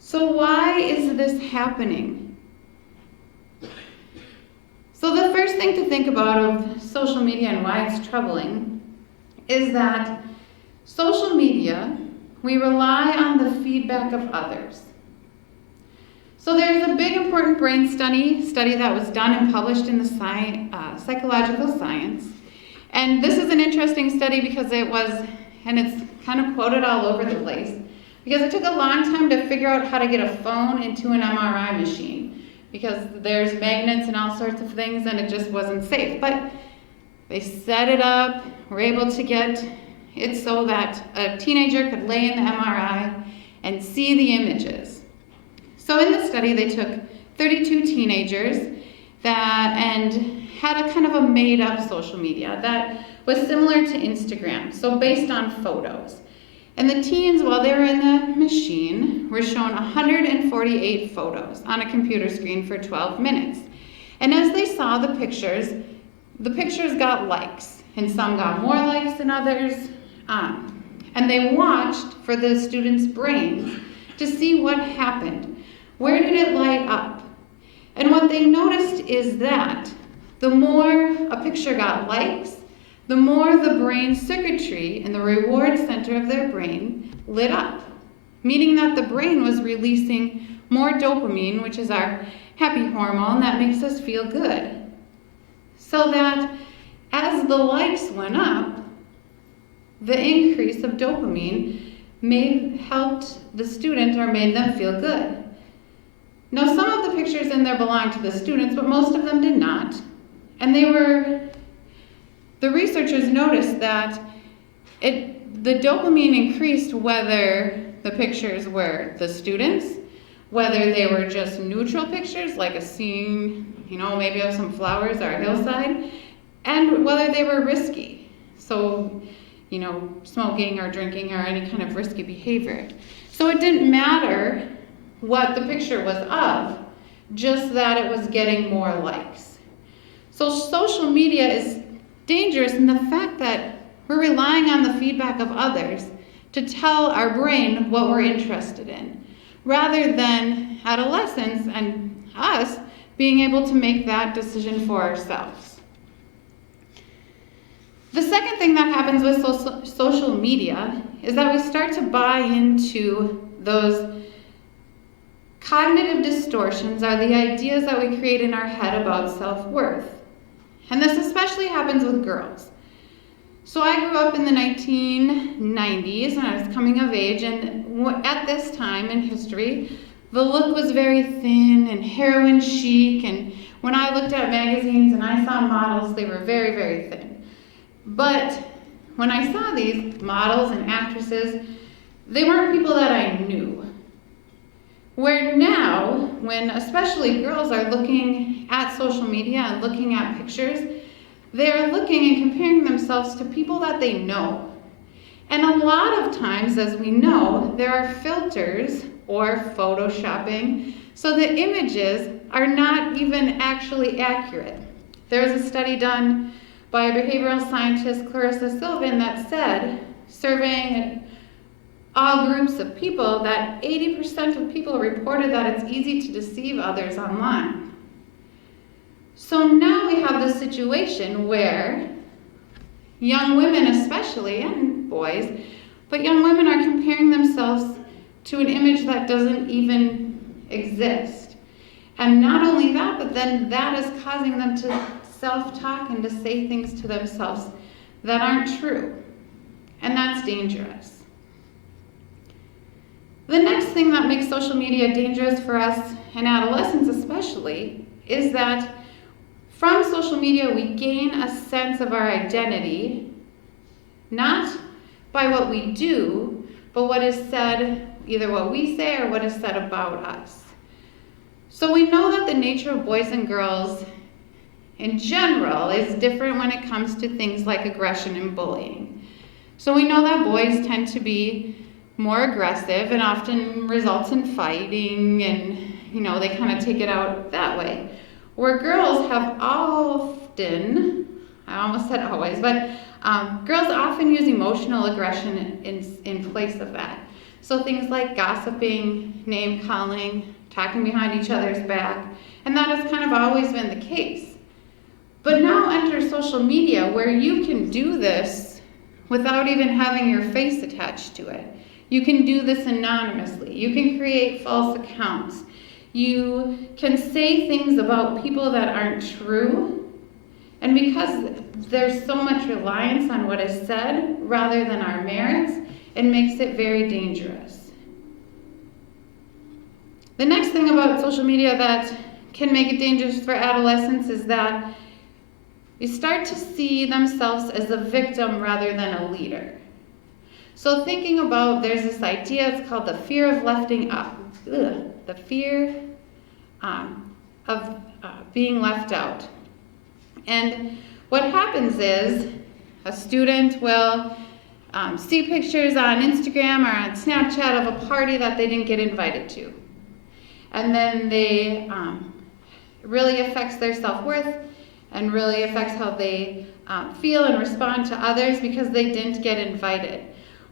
So why is this happening? So the first thing to think about of social media and why it's troubling is that social media, we rely on the feedback of others. So there's a big important brain study that was done and published in the Psychological Science. And this is an interesting study because it's kind of quoted all over the place, because it took a long time to figure out how to get a phone into an MRI machine, because there's magnets and all sorts of things and it just wasn't safe. But they set it up, were able to get it so that a teenager could lay in the MRI and see the images. So in the study, they took 32 teenagers and had a kind of a made-up social media that was similar to Instagram, so based on photos. And the teens, while they were in the machine, were shown 148 photos on a computer screen for 12 minutes. And as they saw the pictures got likes, and some got more likes than others. And they watched for the students' brains to see what happened. Where did it light up? And what they noticed is that the more a picture got likes, the more the brain circuitry in the reward center of their brain lit up, meaning that the brain was releasing more dopamine, which is our happy hormone that makes us feel good. So that as the likes went up, the increase of dopamine helped the student or made them feel good. Now, some of the pictures in there belonged to the students, but most of them did not. And the researchers noticed that the dopamine increased whether the pictures were the students, whether they were just neutral pictures, like a scene, maybe of some flowers or a hillside, and whether they were risky. So, smoking or drinking or any kind of risky behavior. So it didn't matter what the picture was of, just that it was getting more likes. So social media is dangerous in the fact that we're relying on the feedback of others to tell our brain what we're interested in, rather than adolescents and us being able to make that decision for ourselves. The second thing that happens with social media is that we start to buy into those cognitive distortions, are the ideas that we create in our head about self-worth. And this especially happens with girls. So I grew up in the 1990s when I was coming of age, and at this time in history, the look was very thin and heroin chic, and when I looked at magazines and I saw models, they were very, very thin. But when I saw these models and actresses, they weren't people that I knew. Where now, when especially girls are looking at social media and looking at pictures, they're looking and comparing themselves to people that they know. And a lot of times, as we know, there are filters or photoshopping, so the images are not even actually accurate. There's a study done by behavioral scientist Clarissa Sylvan that said, surveying all groups of people, that 80% of people reported that it's easy to deceive others online. So now we have this situation where young women especially, and boys, but young women are comparing themselves to an image that doesn't even exist. And not only that, but then that is causing them to self-talk and to say things to themselves that aren't true. and that's dangerous. The next thing that makes social media dangerous for us, and adolescents especially, is that from social media we gain a sense of our identity, not by what we do, but what is said, either what we say or what is said about us. So we know that the nature of boys and girls in general is different when it comes to things like aggression and bullying. So we know that boys tend to be more aggressive and often results in fighting, and they kind of take it out that way. Where girls have often, I almost said always, but girls often use emotional aggression in place of that. So things like gossiping, name calling, talking behind each other's back, and that has kind of always been the case. But now enter social media, where you can do this without even having your face attached to it. You can do this anonymously. You can create false accounts. You can say things about people that aren't true. And because there's so much reliance on what is said rather than our merits, it makes it very dangerous. The next thing about social media that can make it dangerous for adolescents is that they start to see themselves as a victim rather than a leader. So thinking about, there's this idea, it's called the fear of the fear of being left out. And what happens is a student will see pictures on Instagram or on Snapchat of a party that they didn't get invited to. And then it really affects their self-worth and really affects how they feel and respond to others because they didn't get invited.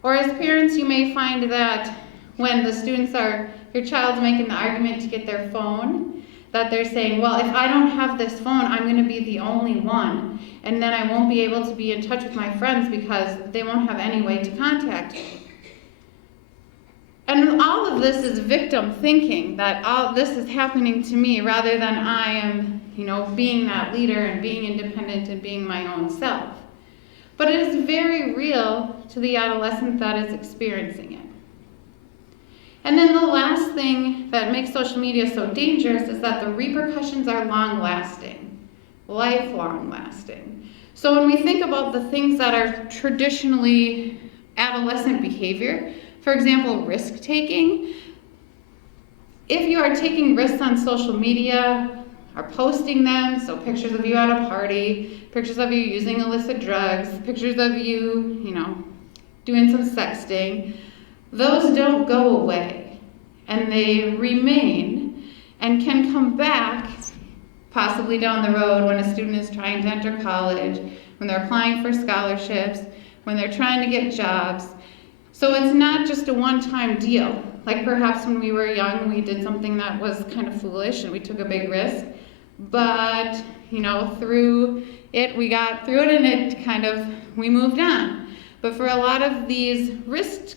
Or as parents, you may find that when your child's making the argument to get their phone, that they're saying, well, if I don't have this phone, I'm going to be the only one. And then I won't be able to be in touch with my friends because they won't have any way to contact me. And all of this is victim thinking, that all this is happening to me rather than I am, being that leader and being independent and being my own self. But it is very real to the adolescent that is experiencing it. And then the last thing that makes social media so dangerous is that the repercussions are long-lasting, lifelong lasting. So when we think about the things that are traditionally adolescent behavior, for example, risk-taking, if you are taking risks on social media, are posting them, so pictures of you at a party, pictures of you using illicit drugs, pictures of you, doing some sexting, those don't go away, and they remain and can come back possibly down the road when a student is trying to enter college, when they're applying for scholarships, when they're trying to get jobs. So it's not just a one-time deal. Like perhaps when we were young, we did something that was kind of foolish and we took a big risk. But, through it, we got through it and we moved on. But for a lot of these risks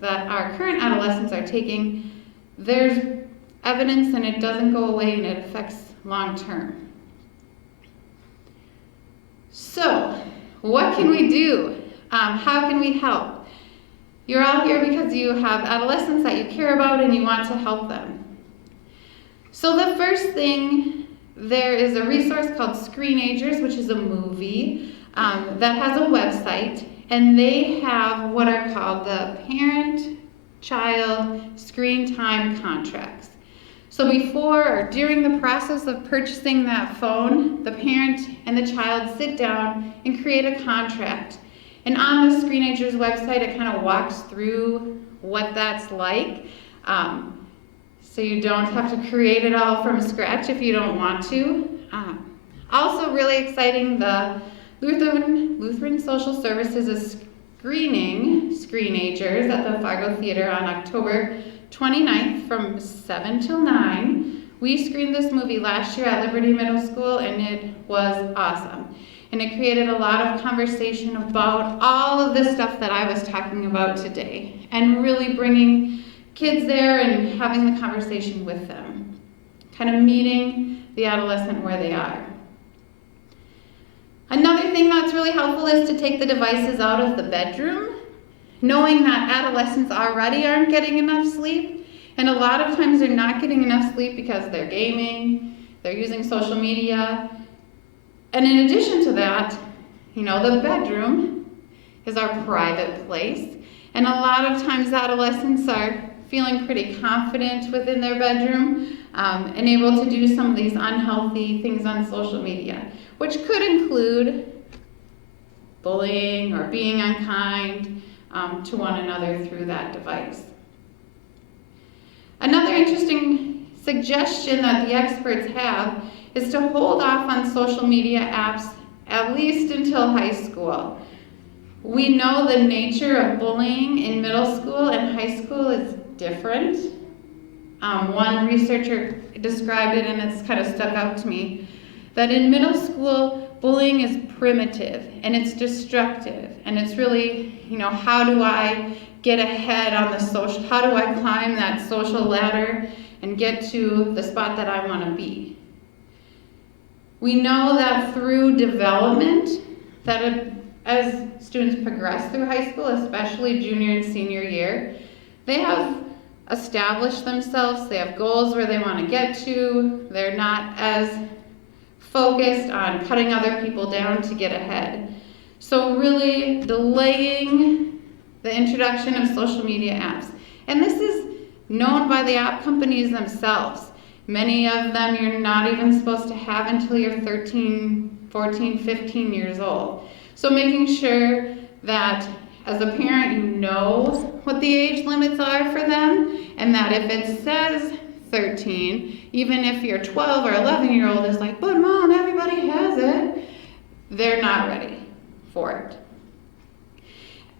that our current adolescents are taking, there's evidence and it doesn't go away and it affects long term. So, what can we do? How can we help? You're all here because you have adolescents that you care about and you want to help them. So the first thing, there is a resource called Screenagers, which is a movie that has a website, and they have what are called the parent-child screen time contracts. So before or during the process of purchasing that phone, the parent and the child sit down and create a contract. And on the Screenagers website, it kind of walks through what that's like. So you don't have to create it all from scratch if you don't want to. Also really exciting, the Lutheran Social Services is screening Screenagers at the Fargo Theater on October 29th from 7 till 9. We screened this movie last year at Liberty Middle School and it was awesome. And it created a lot of conversation about all of this stuff that I was talking about today and really bringing kids there and having the conversation with them, kind of meeting the adolescent where they are. Another thing that's really helpful is to take the devices out of the bedroom, knowing that adolescents already aren't getting enough sleep, and a lot of times they're not getting enough sleep because they're gaming, they're using social media, and in addition to that, you know, the bedroom is our private place, and a lot of times adolescents are feeling pretty confident within their bedroom and able to do some of these unhealthy things on social media, which could include bullying or being unkind to one another through that device. Another interesting suggestion that the experts have is to hold off on social media apps at least until high school. We know the nature of bullying in middle school and high school is different. One researcher described it, and it's kind of stuck out to me, that in middle school, bullying is primitive and it's destructive, and it's really, you know, how do I get ahead on the social, how do I climb that social ladder and get to the spot that I want to be. We know that through development, that as students progress through high school, especially junior and senior year, they have established themselves, they have goals where they want to get to, they're not as focused on cutting other people down to get ahead. So really delaying the introduction of social media apps. And this is known by the app companies themselves. Many of them you're not even supposed to have until you're 13, 14, 15 years old. So making sure that as a parent you know what the age limits are for them, and that if it says 13, even if your 12 or 11-year-old is like, but mom, everybody has it, they're not ready for it.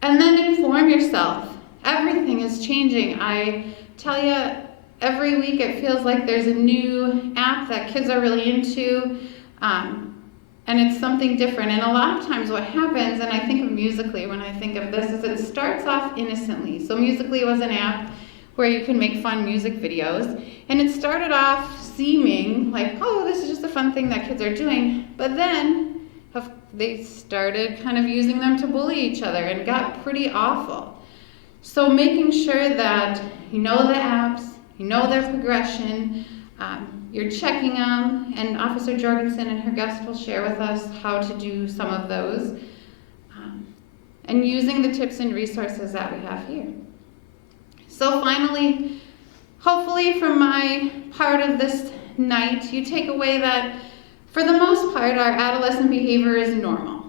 And then inform yourself. Everything is changing. I tell you, every week it feels like there's a new app that kids are really into, and it's something different. And a lot of times what happens, and I think of Musical.ly when I think of this, is it starts off innocently. So Musical.ly was an app where you can make fun music videos, and it started off seeming like, oh, this is just a fun thing that kids are doing, but then they started kind of using them to bully each other and got pretty awful. So making sure that you know the apps, you know their progression, you're checking them, and Officer Jorgensen and her guest will share with us how to do some of those, and using the tips and resources that we have here. So finally, hopefully from my part of this night, you take away that for the most part, our adolescent behavior is normal.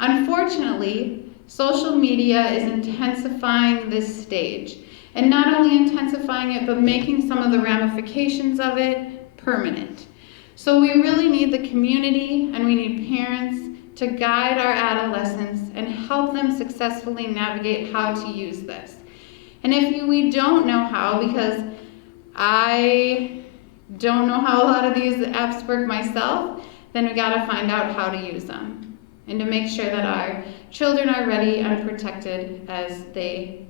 Unfortunately, social media is intensifying this stage, and not only intensifying it, but making some of the ramifications of it permanent. So we really need the community, and we need parents to guide our adolescents and help them successfully navigate how to use this. And if we don't know how, because I don't know how a lot of these apps work myself, then we gotta find out how to use them and to make sure that our children are ready and protected as they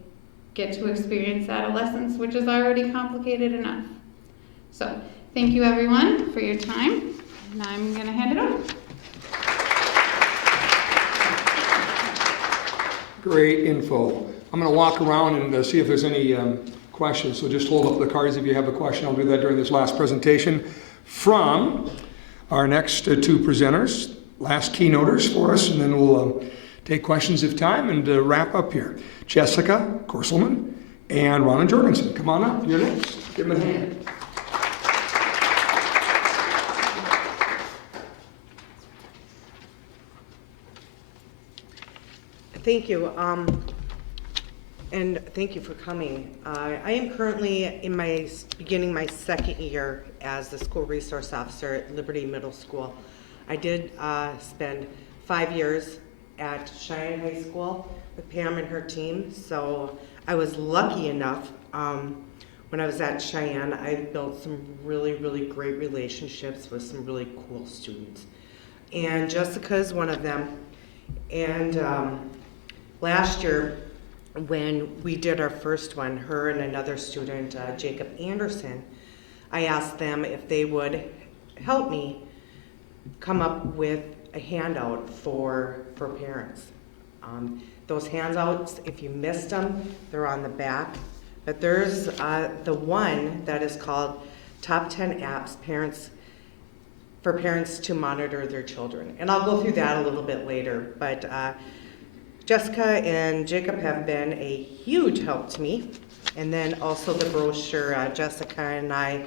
get to experience adolescence, which is already complicated enough. So thank you everyone for your time, and I'm gonna hand it over. Great info. I'm going to walk around and see if there's any questions. So just hold up the cards if you have a question. I'll do that during this last presentation from our next two presenters, last keynoters for us, and then we'll take questions if time and wrap up here. Jessica Korselman and Ron Jorgensen. Come on up. You're next. Give them a hand. Thank you, and thank you for coming. I am currently beginning my second year as the school resource officer at Liberty Middle School. I did spend 5 years at Cheyenne High School with Pam and her team, so I was lucky enough when I was at Cheyenne. I built some really, really great relationships with some really cool students, and Jessica is one of them. And last year, when we did our first one, her and another student, Jacob Anderson, I asked them if they would help me come up with a handout for parents. Those handouts, if you missed them, they're on the back. But there's the one that is called Top 10 Apps for Parents to Monitor Their Children. And I'll go through that a little bit later. But Jessica and Jacob have been a huge help to me. And then also the brochure, Jessica and I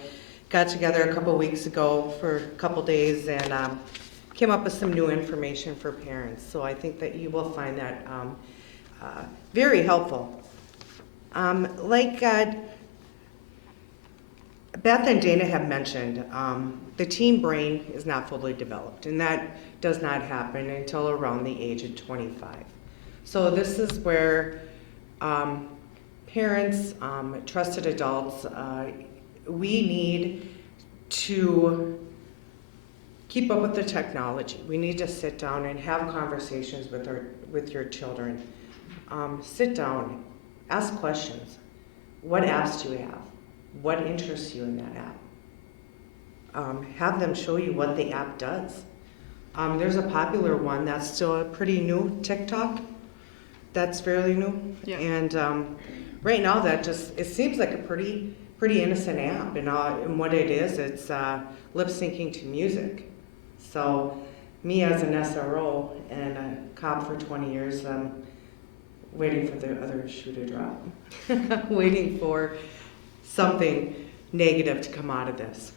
got together a couple weeks ago for a couple days and came up with some new information for parents. So I think that you will find that very helpful. Like Beth and Dana have mentioned, the teen brain is not fully developed, and that does not happen until around the age of 25. So this is where parents, trusted adults, we need to keep up with the technology. We need to sit down and have conversations with your children. Sit down, ask questions. What apps do you have? What interests you in that app? Have them show you what the app does. There's a popular one that's still pretty new, TikTok. That's fairly new. Yeah. And right now it seems like a pretty innocent app. And what it is, it's lip syncing to music. So me as an SRO and a cop for 20 years, waiting for the other shoe to drop, waiting for something negative to come out of this.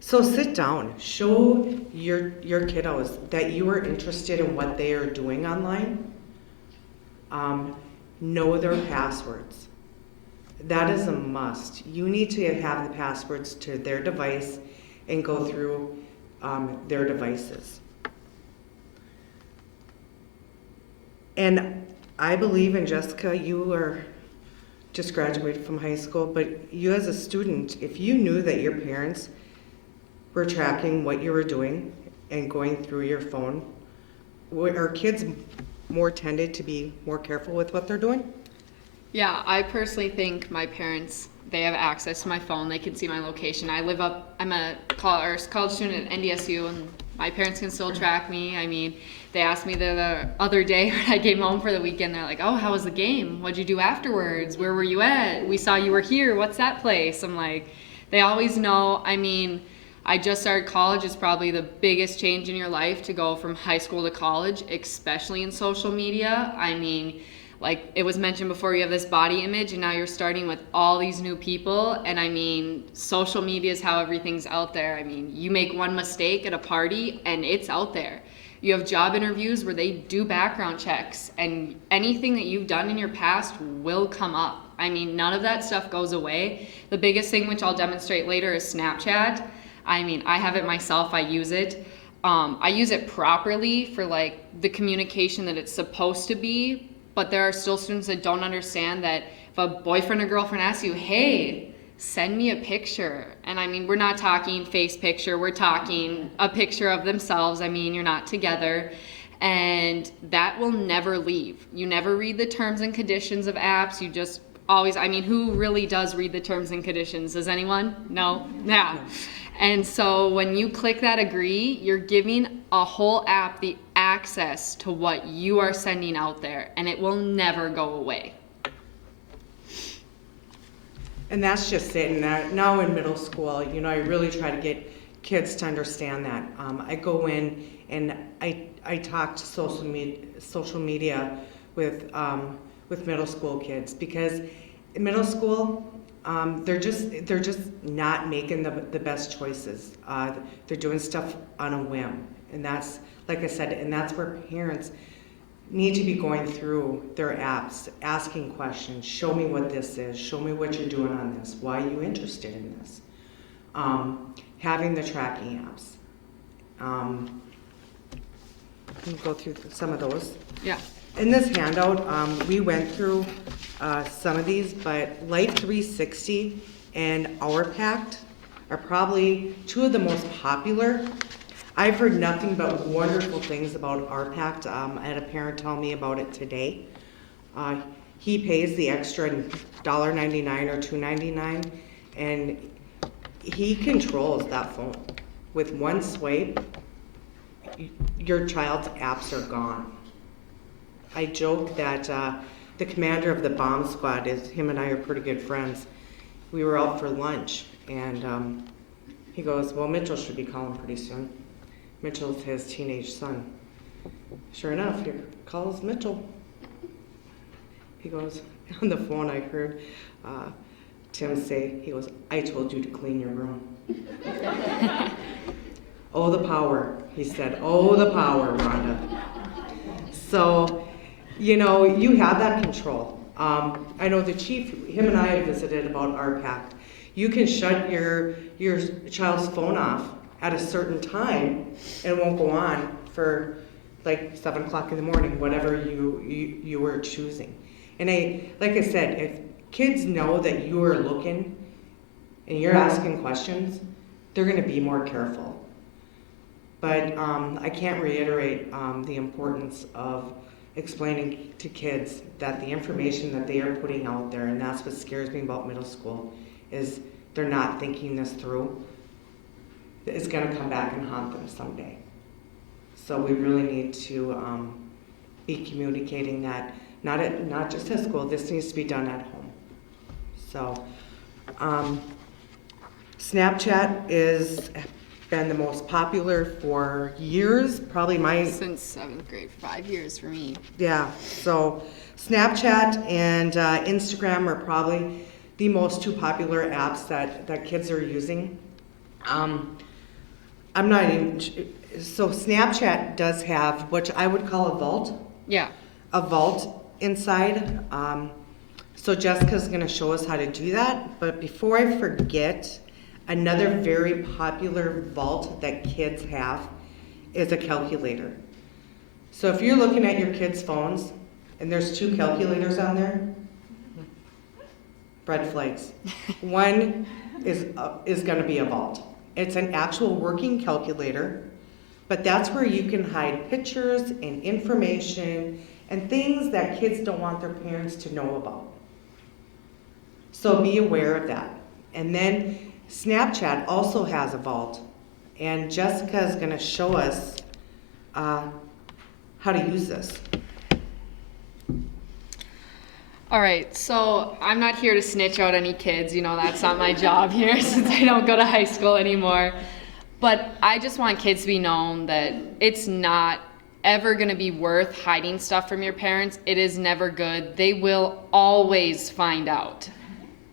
So sit down, show your kiddos that you are interested in what they are doing online. Know their passwords. That is a must. You need to have the passwords to their device and go through their devices. And I believe in Jessica, you are just graduated from high school, but you as a student, if you knew that your parents were tracking what you were doing and going through your phone, are kids more tended to be more careful with what they're doing? Yeah, I personally think my parents, they have access to my phone. They can see my location. I'm a college student at NDSU, and my parents can still track me. I mean, they asked me the other day when I came home for the weekend, they're like, oh, how was the game? What'd you do afterwards? Where were you at? We saw you were here. What's that place? I'm like, they always know. I mean, I just started college. It's probably the biggest change in your life to go from high school to college, especially in social media. I mean, like it was mentioned before, you have this body image and now you're starting with all these new people. And I mean, social media is how everything's out there. I mean, you make one mistake at a party and it's out there. You have job interviews where they do background checks and anything that you've done in your past will come up. I mean, none of that stuff goes away. The biggest thing, which I'll demonstrate later, is Snapchat. I mean, I have it myself, I use it. I use it properly for like the communication that it's supposed to be, but there are still students that don't understand that if a boyfriend or girlfriend asks you, hey, send me a picture. And I mean, we're not talking face picture, we're talking a picture of themselves. I mean, you're not together. And that will never leave. You never read the terms and conditions of apps. You just always, I mean, who really does read the terms and conditions? Does anyone? No? Yeah. And so when you click that agree, you're giving a whole app the access to what you are sending out there, and it will never go away. And that's just it. And now in middle school, you know, I really try to get kids to understand that. I go in and I talk to social media with middle school kids, because in middle school, they're just not making the best choices. They're doing stuff on a whim, and that's, like I said, and that's where parents need to be going through their apps, asking questions. Show me what this is. Show me what you're doing on this. Why are you interested in this? Having the tracking apps. Can you go through some of those? Yeah. In this handout, we went through some of these, but Life 360 and Our Pact are probably two of the most popular. I've heard nothing but wonderful things about Our Pact. I had a parent tell me about it today. He pays the extra $1.99 or $2.99, and he controls that phone. With one swipe, your child's apps are gone. I joke that the commander of the bomb squad him and I are pretty good friends. We were out for lunch, and he goes, well, Mitchell should be calling pretty soon. Mitchell's his teenage son. Sure enough, he calls Mitchell. He goes, on the phone I heard Tim say, he goes, I told you to clean your room. Oh, the power, he said. Oh, the power, Rhonda. So, you know, you have that control. I know the chief, him and I have visited about RPAC. You can shut your child's phone off at a certain time and it won't go on for like 7 o'clock in the morning, whatever you were choosing. And like I said, if kids know that you are looking and you're asking questions, they're gonna be more careful. But I can't reiterate the importance of explaining to kids that the information that they are putting out there, and that's what scares me about middle school, is they're not thinking this through. It's gonna come back and haunt them someday. So we really need to be communicating that, not just at school, this needs to be done at home. So Snapchat is been the most popular for years, probably since 7th grade, 5 years for me. Yeah, so Snapchat and Instagram are probably the most 2 popular apps that kids are using. I'm not even, so Snapchat does have what I would call a vault. Yeah. A vault inside. So Jessica's gonna show us how to do that, but before I forget, another very popular vault that kids have is a calculator. So if you're looking at your kids' phones and there's 2 calculators on there, red flags. One is gonna be a vault. It's an actual working calculator, but that's where you can hide pictures and information and things that kids don't want their parents to know about. So be aware of that. And then Snapchat also has a vault, and Jessica is going to show us how to use this. All right, so I'm not here to snitch out any kids, you know, that's not my job here since I don't go to high school anymore. But I just want kids to be known that it's not ever gonna be worth hiding stuff from your parents. It is never good. They will always find out.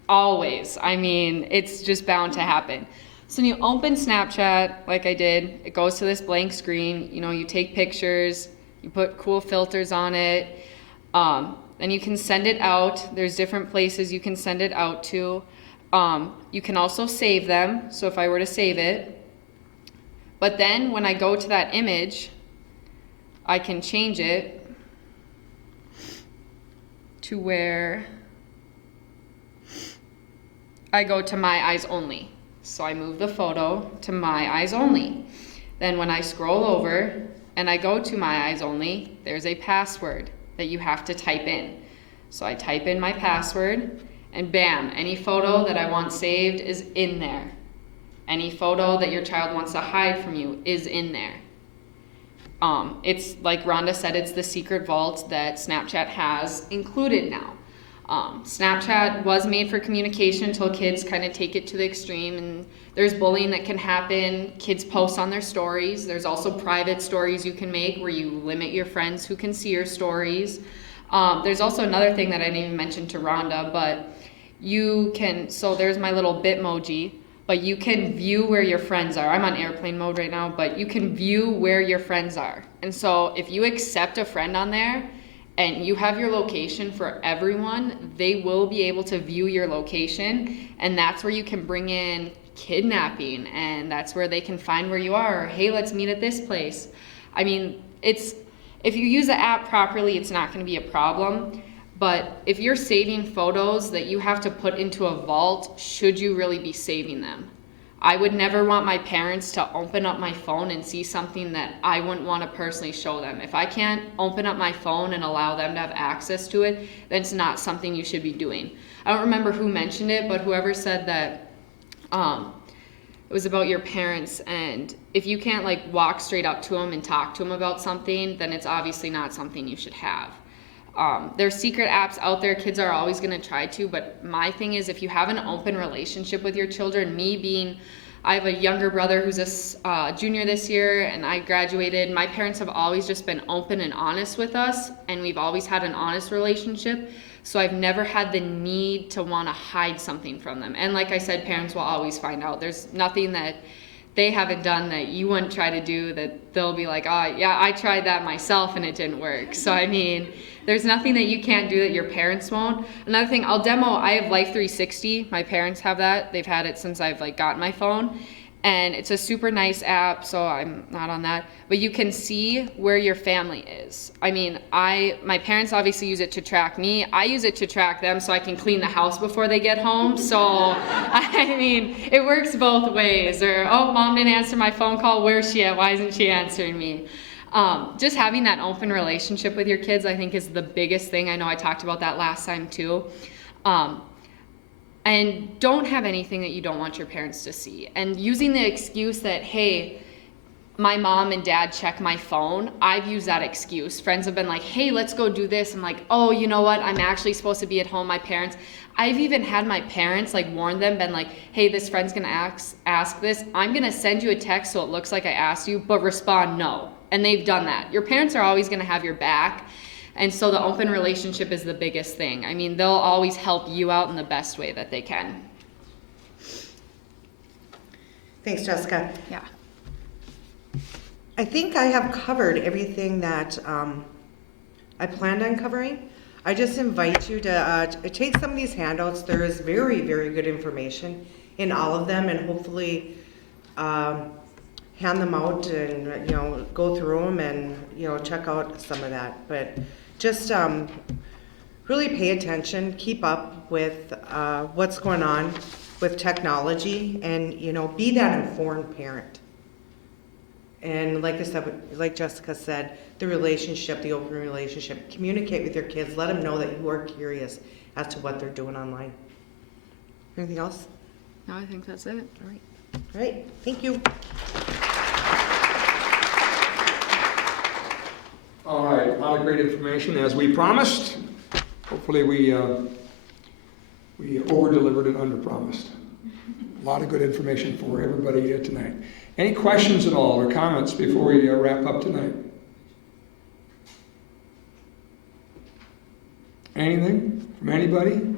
Always. I mean, it's just bound to happen. So when you open Snapchat, like I did, it goes to this blank screen. You know, you take pictures, you put cool filters on it, and you can send it out. There's different places you can send it out to. You can also save them. So if I were to save it, but then when I go to that image, I can change it to where I go to my eyes only. So I move the photo to my eyes only. Then when I scroll over and I go to my eyes only, there's a password that you have to type in. So I type in my password and bam, any photo that I want saved is in there. Any photo that your child wants to hide from you is in there. It's like Rhonda said, it's the secret vault that Snapchat has included now. Snapchat was made for communication until kids kind of take it to the extreme, and there's bullying that can happen. Kids post on their stories. There's also private stories you can make where you limit your friends who can see your stories. There's also another thing that I didn't even mention to Rhonda, but you can, so there's my little Bitmoji, but you can view where your friends are. I'm on airplane mode right now, but you can view where your friends are. And so if you accept a friend on there and you have your location for everyone, they will be able to view your location, and that's where you can bring in kidnapping, and that's where they can find where you are. Or, hey, let's meet at this place. I mean, if you use the app properly, it's not going to be a problem. But if you're saving photos that you have to put into a vault, should you really be saving them? I would never want my parents to open up my phone and see something that I wouldn't want to personally show them. If I can't open up my phone and allow them to have access to it, then it's not something you should be doing. I don't remember who mentioned it, but whoever said that it was about your parents, and if you can't like walk straight up to them and talk to them about something, then it's obviously not something you should have. There's secret apps out there kids are always going to try to, but my thing is if you have an open relationship with your children, I have a younger brother who's a junior this year, and I graduated. My parents have always just been open and honest with us, and we've always had an honest relationship. So I've never had the need to want to hide something from them. And like I said, parents will always find out. There's nothing that they haven't done that you wouldn't try to do that they'll be like, oh, yeah, I tried that myself and it didn't work. So, I mean, there's nothing that you can't do that your parents won't. Another thing, I'll demo, I have Life 360. My parents have that. They've had it since I've like gotten my phone. And it's a super nice app, so I'm not on that. But you can see where your family is. I mean, my parents obviously use it to track me. I use it to track them so I can clean the house before they get home. So, I mean, it works both ways. Or, oh, mom didn't answer my phone call. Where's she at? Why isn't she answering me? Just having that open relationship with your kids, I think, is the biggest thing. I know I talked about that last time, too. And don't have anything that you don't want your parents to see. And using the excuse that, hey, my mom and dad check my phone, I've used that excuse. Friends have been like, hey, let's go do this. I'm like, oh, you know what? I'm actually supposed to be at home, my parents. I've even had my parents like warn them, been like, hey, this friend's gonna ask this. I'm gonna send you a text so it looks like I asked you, but respond no. And they've done that. Your parents are always gonna have your back. And so the open relationship is the biggest thing. I mean, they'll always help you out in the best way that they can. Thanks, Jessica. Yeah. I think I have covered everything that I planned on covering. I just invite you to take some of these handouts. There is very, very good information in all of them, and hopefully hand them out and go through them and check out some of that. But just really pay attention, keep up with what's going on with technology, and be that informed parent. And like I said, like Jessica said, the relationship, the open relationship, communicate with your kids, let them know that you are curious as to what they're doing online. Anything else? No, I think that's it. All right, thank you. All right, a lot of great information as we promised. Hopefully we over-delivered and under-promised. A lot of good information for everybody here tonight. Any questions at all or comments before we wrap up tonight? Anything from anybody?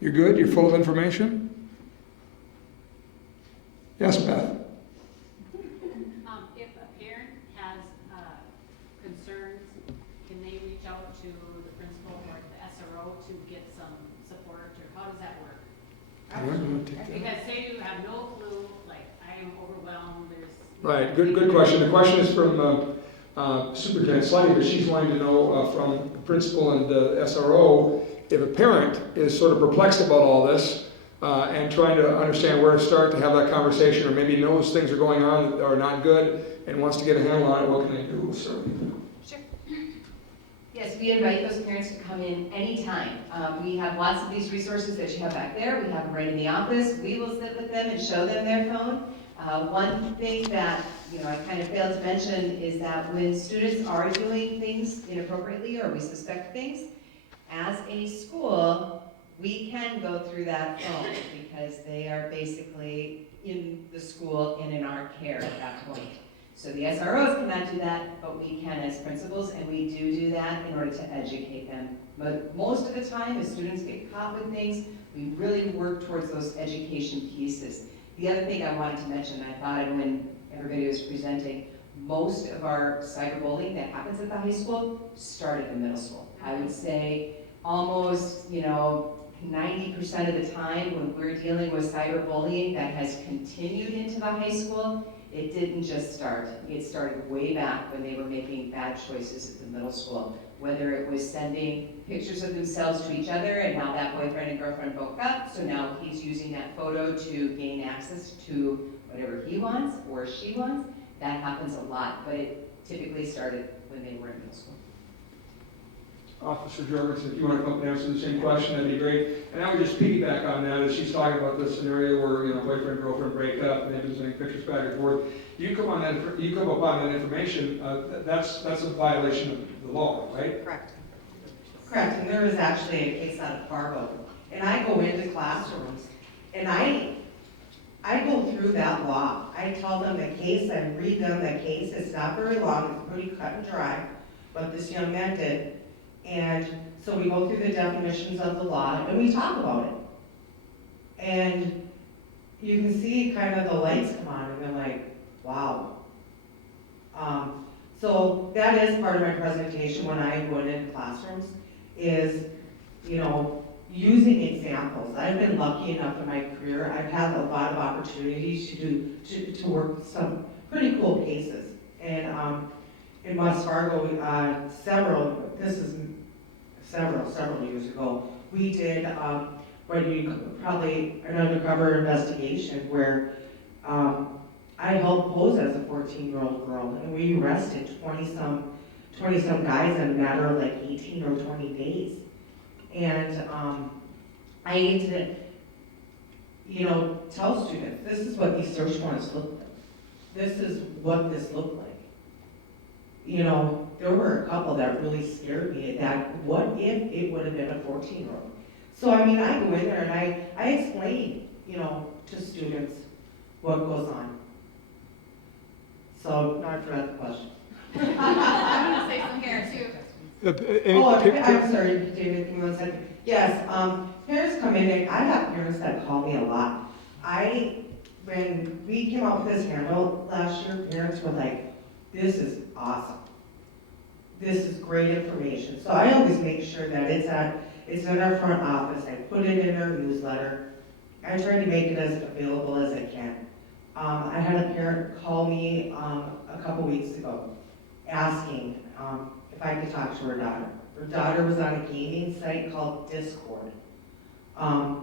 You're good? You're full of information? Yes, Beth? If a parent has concerns, can they reach out to the principal or the SRO to get some support, or how does that work? Because say you have no clue, like I am overwhelmed, Right, good question. The question is from Superintendent Slutty, but she's wanting to know from the principal and the SRO if a parent is sort of perplexed about all this and trying to understand where to start to have that conversation, or maybe knows things are going on that are not good and wants to get a handle on it, what can they do? Sure. Yes, we invite those parents to come in anytime. We have lots of these resources that you have back there. We have them right in the office. We will sit with them and show them their phone. One thing that I kind of failed to mention is that when students are doing things inappropriately or we suspect things, as a school, we can go through that phone because they are basically in the school and in our care at that point. So the SROs cannot do that, but we can as principals, and we do that in order to educate them. But most of the time, as students get caught with things, we really work towards those education pieces. The other thing I wanted to mention, I thought of when everybody was presenting, most of our cyberbullying that happens at the high school started in middle school. I would say almost, 90% of the time when we're dealing with cyberbullying that has continued into the high school, it didn't just start. It started way back when they were making bad choices at the middle school. Whether it was sending pictures of themselves to each other and how that boyfriend and girlfriend broke up, so now he's using that photo to gain access to whatever he wants or she wants. That happens a lot, but it typically started when they were in middle school. Officer Jorgensen, if you want to come up and answer the same question, that'd be great. And I would just piggyback on that as she's talking about this scenario where, you know, boyfriend, girlfriend break up and they've been sending pictures back and forth. You come upon that information, that's a violation of the law, right? Correct. Correct, and there is actually a case out of Fargo. And I go into classrooms, and I go through that law. I tell them the case, I read them the case. It's not very long, it's pretty cut and dry, what this young man did. And so we go through the definitions of the law, and we talk about it. And you can see kind of the lights come on, and they're like, wow. So that is part of my presentation when I go into classrooms, is, you know, using examples. I've been lucky enough in my career, I've had a lot of opportunities to work some pretty cool cases. And in West Fargo, several years ago, we did probably an undercover investigation where I helped pose as a 14-year-old girl, and we arrested 20-some guys in a matter of like 18 or 20 days. And I need to, you know, tell students, this is what these search warrants look like. This is what this looked like. You know, there were a couple that really scared me, that what if it would have been a 14-year-old? So, I mean, I go in there and I explain, you know, to students what goes on. So, now I forgot the question. I want to say something here too. I'm sorry, David, give me 1 second. Yes, parents come in, and I have parents that call me a lot. When we came out with this handle last year, parents were like, this is awesome. This is great information. So I always make sure that it's in our front office. I put it in our newsletter. I try to make it as available as I can. I had a parent call me a couple weeks ago asking if I could talk to her daughter. Her daughter was on a gaming site called Discord. I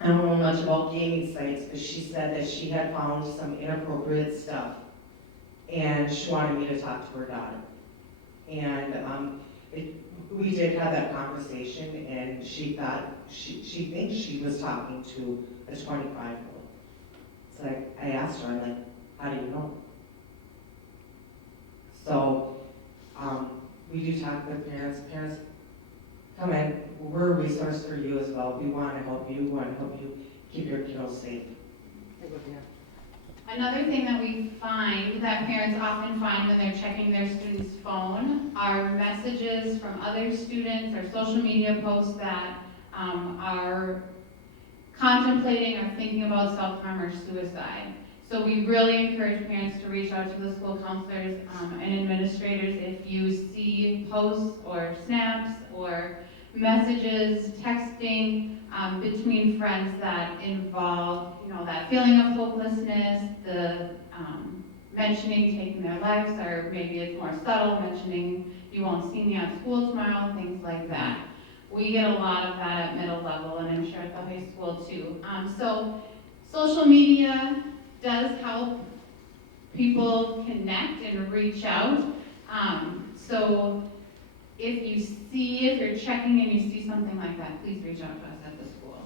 don't know much about gaming sites, but she said that she had found some inappropriate stuff, and she wanted me to talk to her daughter. And we did have that conversation, and she thinks she was talking to a 25-year-old. So I asked her, I'm like, how do you know? So we do talk with parents. Parents, come in. We're a resource for you as well. We want to help you. We want to help you keep your kiddos safe. Another thing that we find that parents often find when they're checking their student's phone are messages from other students or social media posts that are contemplating or thinking about self-harm or suicide. So we really encourage parents to reach out to the school counselors and administrators if you see posts or snaps or messages, texting between friends that involve, you know, that feeling of hopelessness, the mentioning taking their lives, or maybe it's more subtle, mentioning you won't see me at school tomorrow, things like that. We get a lot of that at middle level, and I'm sure at the high school too. So social media does help people connect and reach out. So if you're checking and you see something like that, please reach out to us at the school.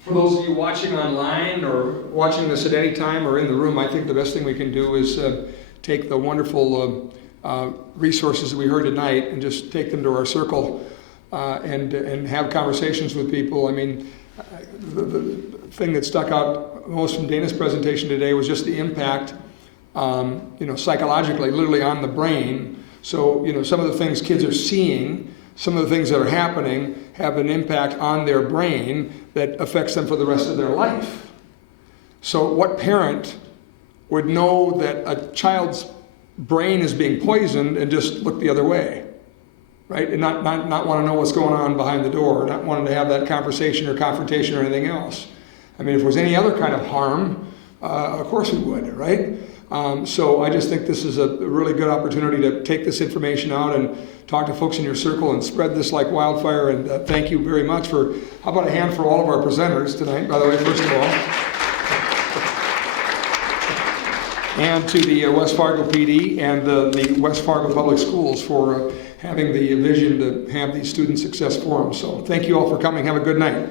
For those of you watching online or watching this at any time or in the room, I think the best thing we can do is take the wonderful resources that we heard tonight and just take them to our circle and have conversations with people. I mean, the thing that stuck out most from Dana's presentation today was just the impact, psychologically, literally on the brain. So, some of the things kids are seeing, some of the things that are happening have an impact on their brain that affects them for the rest of their life. So what parent would know that a child's brain is being poisoned and just look the other way, right? And not want to know what's going on behind the door, not wanting to have that conversation or confrontation or anything else. I mean, if there was any other kind of harm, of course we would, right? So I just think this is a really good opportunity to take this information out and talk to folks in your circle and spread this like wildfire. And thank you very much for, how about a hand for all of our presenters tonight, by the way, first of all. and to the West Fargo PD and the West Fargo Public Schools for having the vision to have these Student Success Forums. So thank you all for coming. Have a good night.